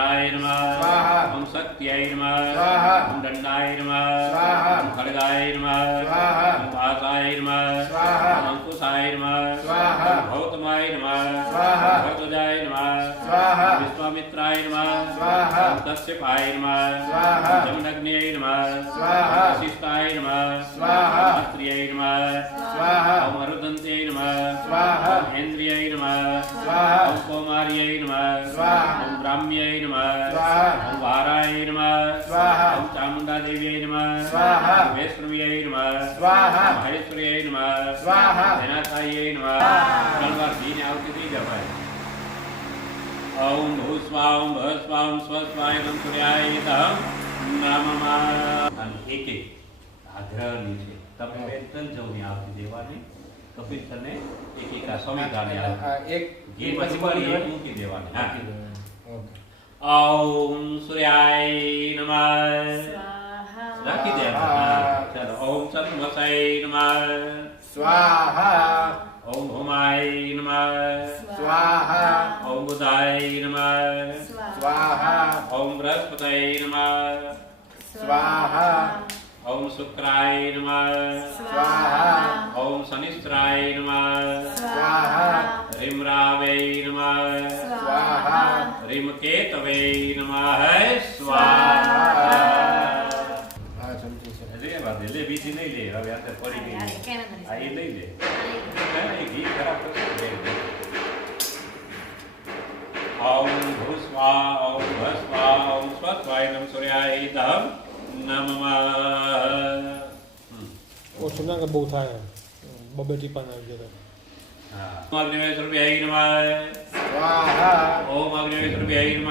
મંત્રાય નમઃ સ્વાહા. ઓમ શક્ત્યાય નમઃ સ્વાહા. ઓમ દંડાય નમઃ સ્વાહા. ઓમ ખડગાય નમઃ સ્વાહા. ઓમ વાસાય નમઃ સ્વાહા. ઓમ અંકુશાય નમઃ સ્વાહા. ઓમ ગૌતમાય નમઃ સ્વાહા. ભરદ્વાજાય નમઃ સ્વાહા. વિશ્વામિત્રાય નમઃ સ્વાહા. ઓમ કશ્યપાય નમઃ સ્વાહા. જમદગ્ન્યાય નમઃ સ્વાહા. વશિષ્ઠાય નમઃ સ્વાહા. શાસ્ત્રીયાય નમઃ સ્વાહા. ઓમ અરુદંત્યાય નમઃ સ્વાહા. ઓમ ઇન્દ્રિયાય નમઃ સ્વાહા. ઓમ કૌમાર્યાય નમઃ સ્વાહા. ઓમ બ્રાહ્મ્યાય નમઃ સ્વાહા. ઓમ વારાય નમઃ સ્વાહા. ઓમ ચામુંડાદેવ્યાય નમઃ સ્વાહા. ઓમ વૈષ્ણવ્યાય નમઃ સ્વાહા. ઓમ મહેશ્વર્યાય નમઃ સ્વાહા. ધનાથાય નમઃ ત્રણ વાર ઘીને આવતી થઈ જવાય. ઓમ ભૂસ્વા ઓમ ભસ્વા ઓમ સ્વસ્વાય ઓમ સૂર્યાય તમ નમઃ. અને એક એક આગ્રહની છે તમે બે ત્રણ જવની આવતી દેવાની કપિલ તને એક એક આ સંવિધાને આવતી એક ઘી પછી વાળી એક મૂકી દેવાની. હા. ઓકે. ઓમ સૂર્યાય નમઃ સ્વાહા. રાખી દે. હા. ચાલો ઓમ ચંદ્રમસાય નમઃ સ્વાહા. ઓમ હોમાય નમઃ સ્વાહા. ઓમ બુધાય નમઃ સ્વાહા. ઓમ બૃહસ્પતય નમઃ સ્વાહા. ઓમ શુક્રાય નમઃ સ્વાહા. ઓમ શનિશ્ચરાય નમઃ સ્વાહા. રીમ રાવે નમઃ સ્વાહા. રીમ કેતવે નમઃ સ્વાહા. હા, સમજી છે. લે વાત લે બીજી નહીં લે હવે આ તો પડી ગઈ. અરે, કેમ નથી? આ એ લઈ લે. એ ઘી ખરાબ થશે. ઓમ ભૂસ્વા ઓમ ભસ્વા ઓમ સ્વસ્વાય નમ સૂર્યાય તમ નમઃ. ઓછું ના કે બહુ થાય બબે ટીપા ના આવી જાય. હા. અગ્નિવેશ રૂપિયાય નમઃ સ્વાહા. ઓમ અગ્નિવેશ રૂપિયાય નમઃ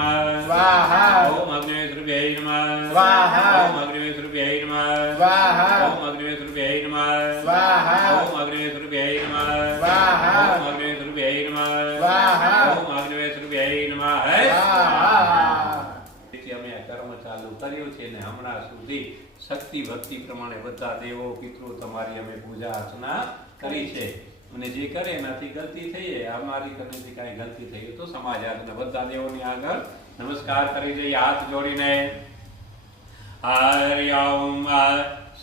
સ્વાહા. ઓમ અગ્નિવેશ રૂપિયાય નમઃ સ્વાહા. ઓમ અગ્નિવેશ રૂપિયાય નમઃ સ્વાહા. ઓમ અગ્નિવેશ રૂપિયાય નમઃ સ્વાહા. ઓમ અગ્નિવેશ રૂપિયાય નમઃ સ્વાહા. ઓમ અગ્નિવેશ રૂપિયાય નમઃ સ્વાહા. ઓમ અગ્નિવેશ રૂપિયાય નમઃ સ્વાહા. તેથી અમે આ કર્મ ચાલુ કર્યું છે ને હમણાં સુધી શક્તિ ભક્તિ પ્રમાણે બધા દેવો પિતૃ તમારી અમે પૂજા અર્ચના કરી છે અને જે કરે એનાથી ગલતી થઈ જાય અમારી કરેથી કાંઈ ગલતી થઈ હોય તો સમાજ આજના બધા દેવોની આગળ નમસ્કાર કરી જઈએ હાથ જોડીને. હરિ ઓમ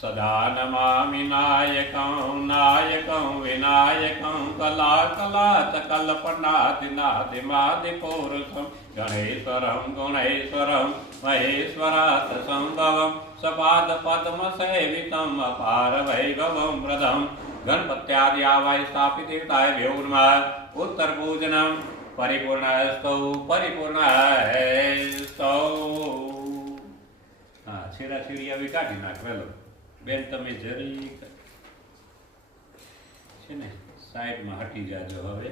સદા નમામિ નાયકં નાયકં વિનાયકં કલા કલાત કલ્પનાદિનાદિ માદિ પુરુષં ગણેશ્વરં ગુણેશ્વરં મહેશ્વરાત સંભવં સપાદ પદ્મ સેવિતમ અપાર વૈભવં પ્રદમ ગણપત્યાદિ આવાય સ્થાપિત દેવતાય વ્યોર્મા ઉત્તર પૂજનમ પરિપૂર્ણસ્તૌ પરિપૂર્ણસ્તૌ. હા, છેડા છેડી આવી કાઢી નાખ વેલો બેન. તમે જરી છે ને સાઈડમાં હટી જાજો હવે.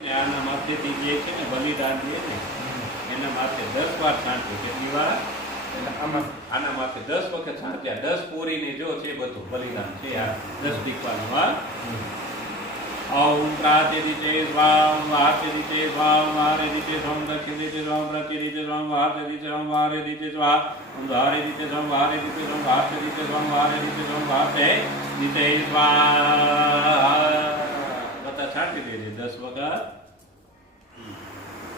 આના માથેથી જે છે ને બલિદાન જે ને એના માથે 10 વાર છાંટવું. કેટલી વાર? એટલે આમાં આના માથે 10 વખત છાંટ્યા. 10 પૂરીને જો છે બધું બલિદાન છે આ 10 દીકવાનું. હા. ઓમ પ્રાચેદિતે swarm વાચેદિતે swarm વારેદિતે swarm દક્ષિણેદિતે swarm પ્રચેદિતે swarm વાચેદિતે swarm વારેદિતે swarm ઓમ ધારેદિતે swarm વારેદિતે swarm વાચેદિતે swarm વારેદિતે swarm વાચેદિતે swarm. બધા છાંટી દેજે 10 વખત.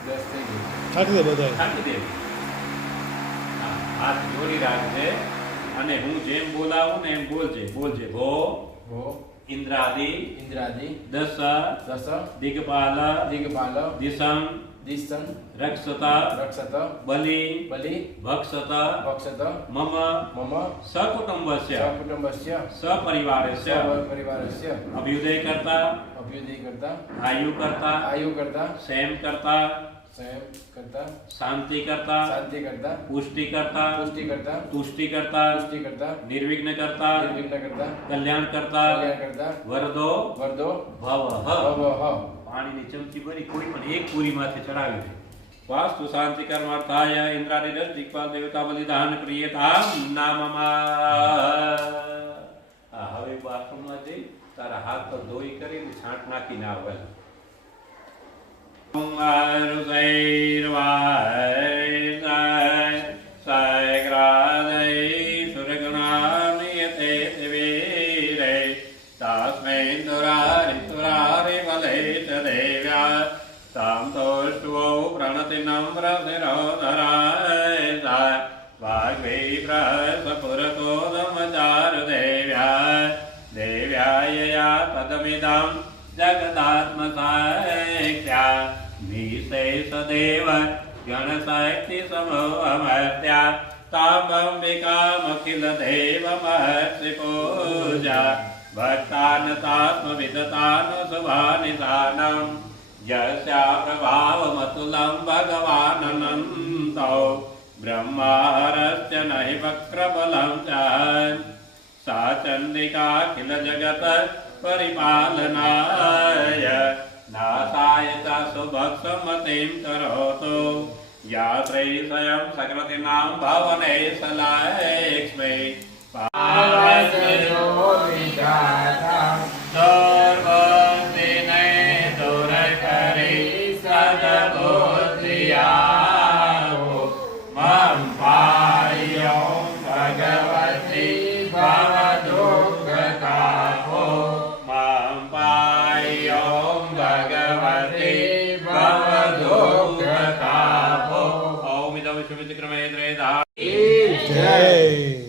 10 થઈ ગઈ. છાંટી દે બધા. છાંટી દેજે. હા, હાથ જોડી રાખજે અને હું જેમ બોલાવું ને એમ બોલજે. બોલજે ભો ભો ઇન્દ્રાદિ ઇન્દ્રાદિ દસ દસ દિગપાલ દિગપાલ દિશમ દિશન રક્ષત રક્ષત બલિ બલિ ભક્ષત ભક્ષત મમ મમ સકુટુંબસ્ય સકુટુંબસ્ય સપરિવારસ્ય પરિવારસ્ય અભ્યુદય કરતા અભ્યુદય કરતા આયુ કરતા આયુ કરતા સેમ કરતા સંયમ કરતા શાંતિ કરતા શાંતિ કરતા પુષ્ટિ કરતા પુષ્ટિ કરતા તુષ્ટિ કરતા પુષ્ટિ કરતા નિર્વિઘ્ન કરતા નિર્વિઘ્ન કરતા કલ્યાણ કરતા કલ્યાણ કરતા વરદો વરદો ભવ ભવ પાણીની ચમચી ભરી કોઈ પણ એક પૂરી માથે ચડાવી દે. વાસ્તુ શાંતિ કર્માર્થાય ઇન્દ્રાદિ દસ દિક્પાલ દેવતા બલિદાન પ્રિયતા નામમાં. હવે બાથરૂમમાં જઈ તારા હાથ પર ધોઈ કરીને છાંટ નાખીને આવે. ઓમ આરુષૈર્વાય સાયગ્રાદૈ સુરગણાનિયતે દેવીરે તાસ્મૈ દુરારિ બલે ચ દેવ્યા તામ તોષ્ટવો પ્રણતિ નમ્ર सपुरकोदमचारुदेव्याय देव्याय या पदमिदं जगदात्मसाख्या विशेषदेव गणशक्तिसमोऽमर्त्या तामम्बिकामखिलदेवमहर्षिपूजा भक्तानतात्मविदतान् शुभानिदानं यस्या प्रभावमतुलं भगवानन्तो ब्रह्मारस्य नहि वक्रबलं च सा चण्डिकाखिलजगत् परिपालनाय नासाय च सुभक्षमतिं करोतु या श्रीशयं सकृतीनां भवने सलक्ष्मी दुर्बुद्धिने दुरकरी सद्बुद्धियाहो मम पायो भगवती भवदुःखतापो मम पायो भगवती भवदुःखतापो ओम इदं विश्वविक्रमे त्रेधा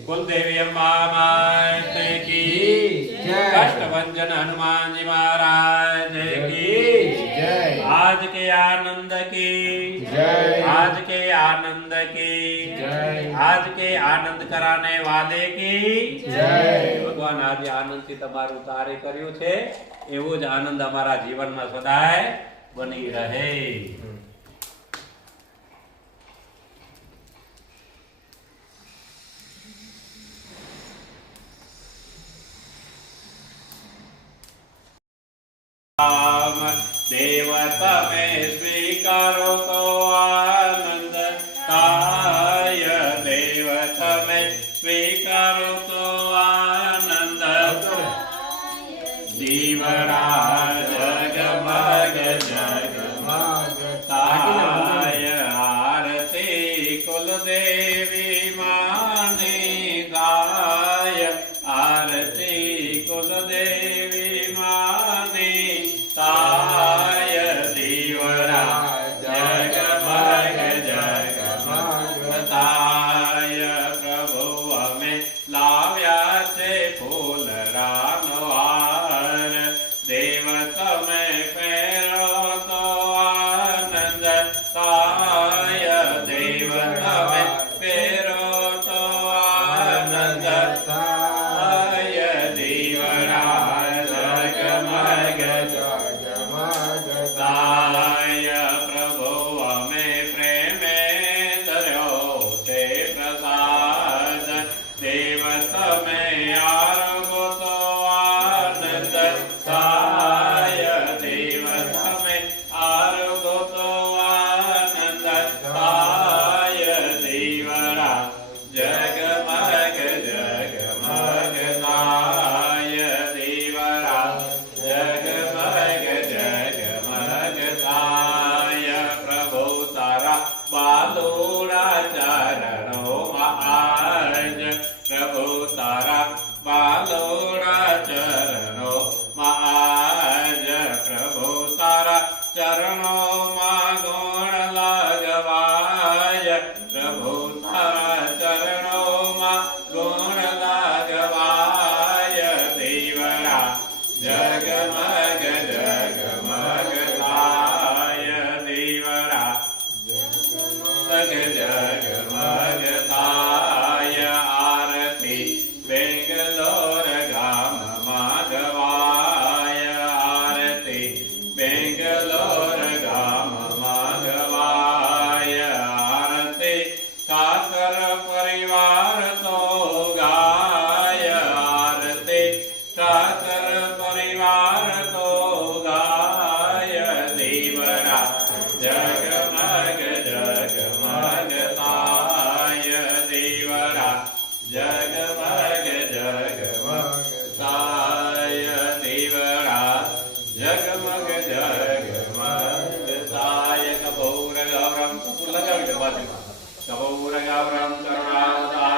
कुलदेवी अम्मा माते की कष्टभंजन हनुमान जी महाराज की आज के आनंद की आज के आनंद की आज के आनंद कराने वाले की भगवान आज आनंद થી તમારું કાર્ય કર્યું છે એવો જ આનંદ અમારા જીવનમાં સદાય બની રહે. देव तमे स्वीकारो तो आनंद ताय देव तमे स्वीकारो तो आनंद जीवरा जगमग जगमग ताय आरती कुलदेवी माने गाय आरती कुलदेवी माने ताय दीवरा जगमग जगमग ताय प्रभु हमें लाव्या से फूलरानो हार देव तमे फेरो तो आनंद ताय देव तमे फेरो तो आनंद ताय दीवरा जगमग ताय प्रभु हमें प्रेमे धर्यो ते प्रसाद देव तमे आरोगो तो आनंद ताय देव तमे आरोगो तो आनंद ताय दीवरा जगमग जगमग ताय दीवरा जगमग जगमग ताय प्रभु तारा बालूड़ा चरणों महाज प्रभु तारा बालूड़ा चरणों महाज प्रभु तारा चरणों मा गुण लगवाय प्रभु तारा चरणों मा गुण लगवाय दीवरा जगमग जगमग ताय दीवरा जग जगमग ताय आरती बेंगलोर गाम माधवाय आरती बेंगलोर गाम माधवाय आरती काकर परिवार तो गाय आरती काकर परिवार तो गाय दीवरा जगमग जगमग ताय दीवरा जगमग जगमग ताय दीवरा जगमग जगमग ताय कपूर गौरम कपूर लगा कपूर गौरम करुणावतार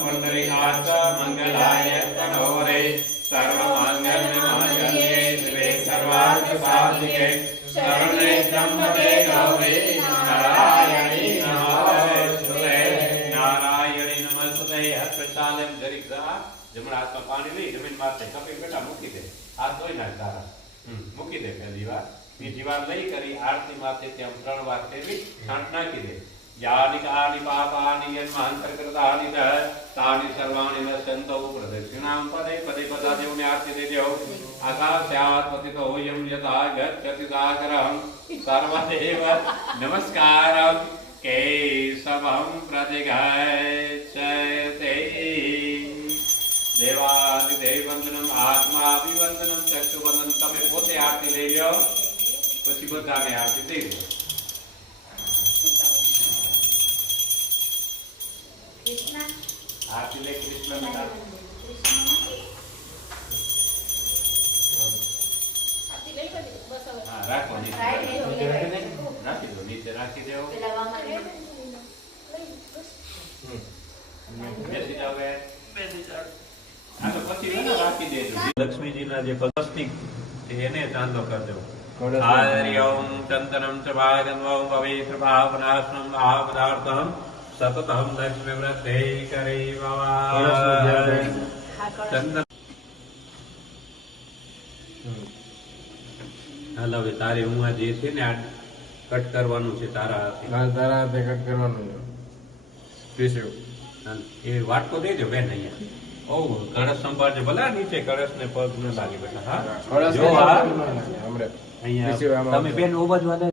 પુંડરીકાક્ષ મંગલાય તનોરે સર્વમાંગલ્યમાંગલ્યે શિવે સર્વાર્થ સાધિકે શરણે ત્ર્યંબકે ગૌરી નારાયણી નમસ્તે નારાયણી નમસ્તે હસ્ત પ્રસાદમ જરીક જમણા હાથમાં પાણી લઈ જમીન માથે કપી બેટા મૂકી દે હાથ ધોઈ નાખ તારા મૂકી દે પહેલી વાર બીજી વાર લઈ કરી આરતી માથે ત્યાં 3 વાર ફેરવી છાંટ નાખી દે યાનિ કાનિ પાપાનિ યન્માંતરકૃતાનિ ચ તાનિ સર્વાણિ નશ્યન્તો પ્રદક્ષિણામ પદે પદે પદાદેવને આરતી દે દેવ આકાશ્યાત પતિતો હોયમ યથા ગચ્છતિ સાગરં સર્વદેવ નમસ્કારં કેશવં પ્રતિગચ્છતે દેવાદિદેવવંદનમ આત્માભિવંદનમ ચક્ષુવંદનમ તમે પોતે આરતી લઈ લો પછી બધાને આરતી દઈ દો કૃષ્ણ આરતી લે કૃષ્ણ કૃષ્ણ હા રાખો નીચે રાખી દો નીચે રાખી દેવો પેલા વામન બેસી જાવ બે બેસી જાવ આ તો પછી એને રાખી દેજો લક્ષ્મીજીના જે સ્વસ્તિક છે એને ચાંદો કરી દેવો હરિ ઓમ ચંદનમ ચ ભાગન્વં પવિત્ર ભાવનાશ્રમ ભાવપદાર્થમ સતતમ લક્ષ્મી વ્રતે કરી ચંદન હાલ હવે તારે હું આ જે છે ને આ કટ કરવાનું છે તારા હાથે. તારા હાથે કટ કરવાનું છે પીસ્યું હાલ, એ વાટકો દેજો બેન અહીંયા ઓ કળશ સંભાળજો ભલે આ નીચે કળશ ને પગ ન લાગે બેટા હા કળશ જો આ હમણાં અહીંયા તમે બેન ઉભા જ વાલે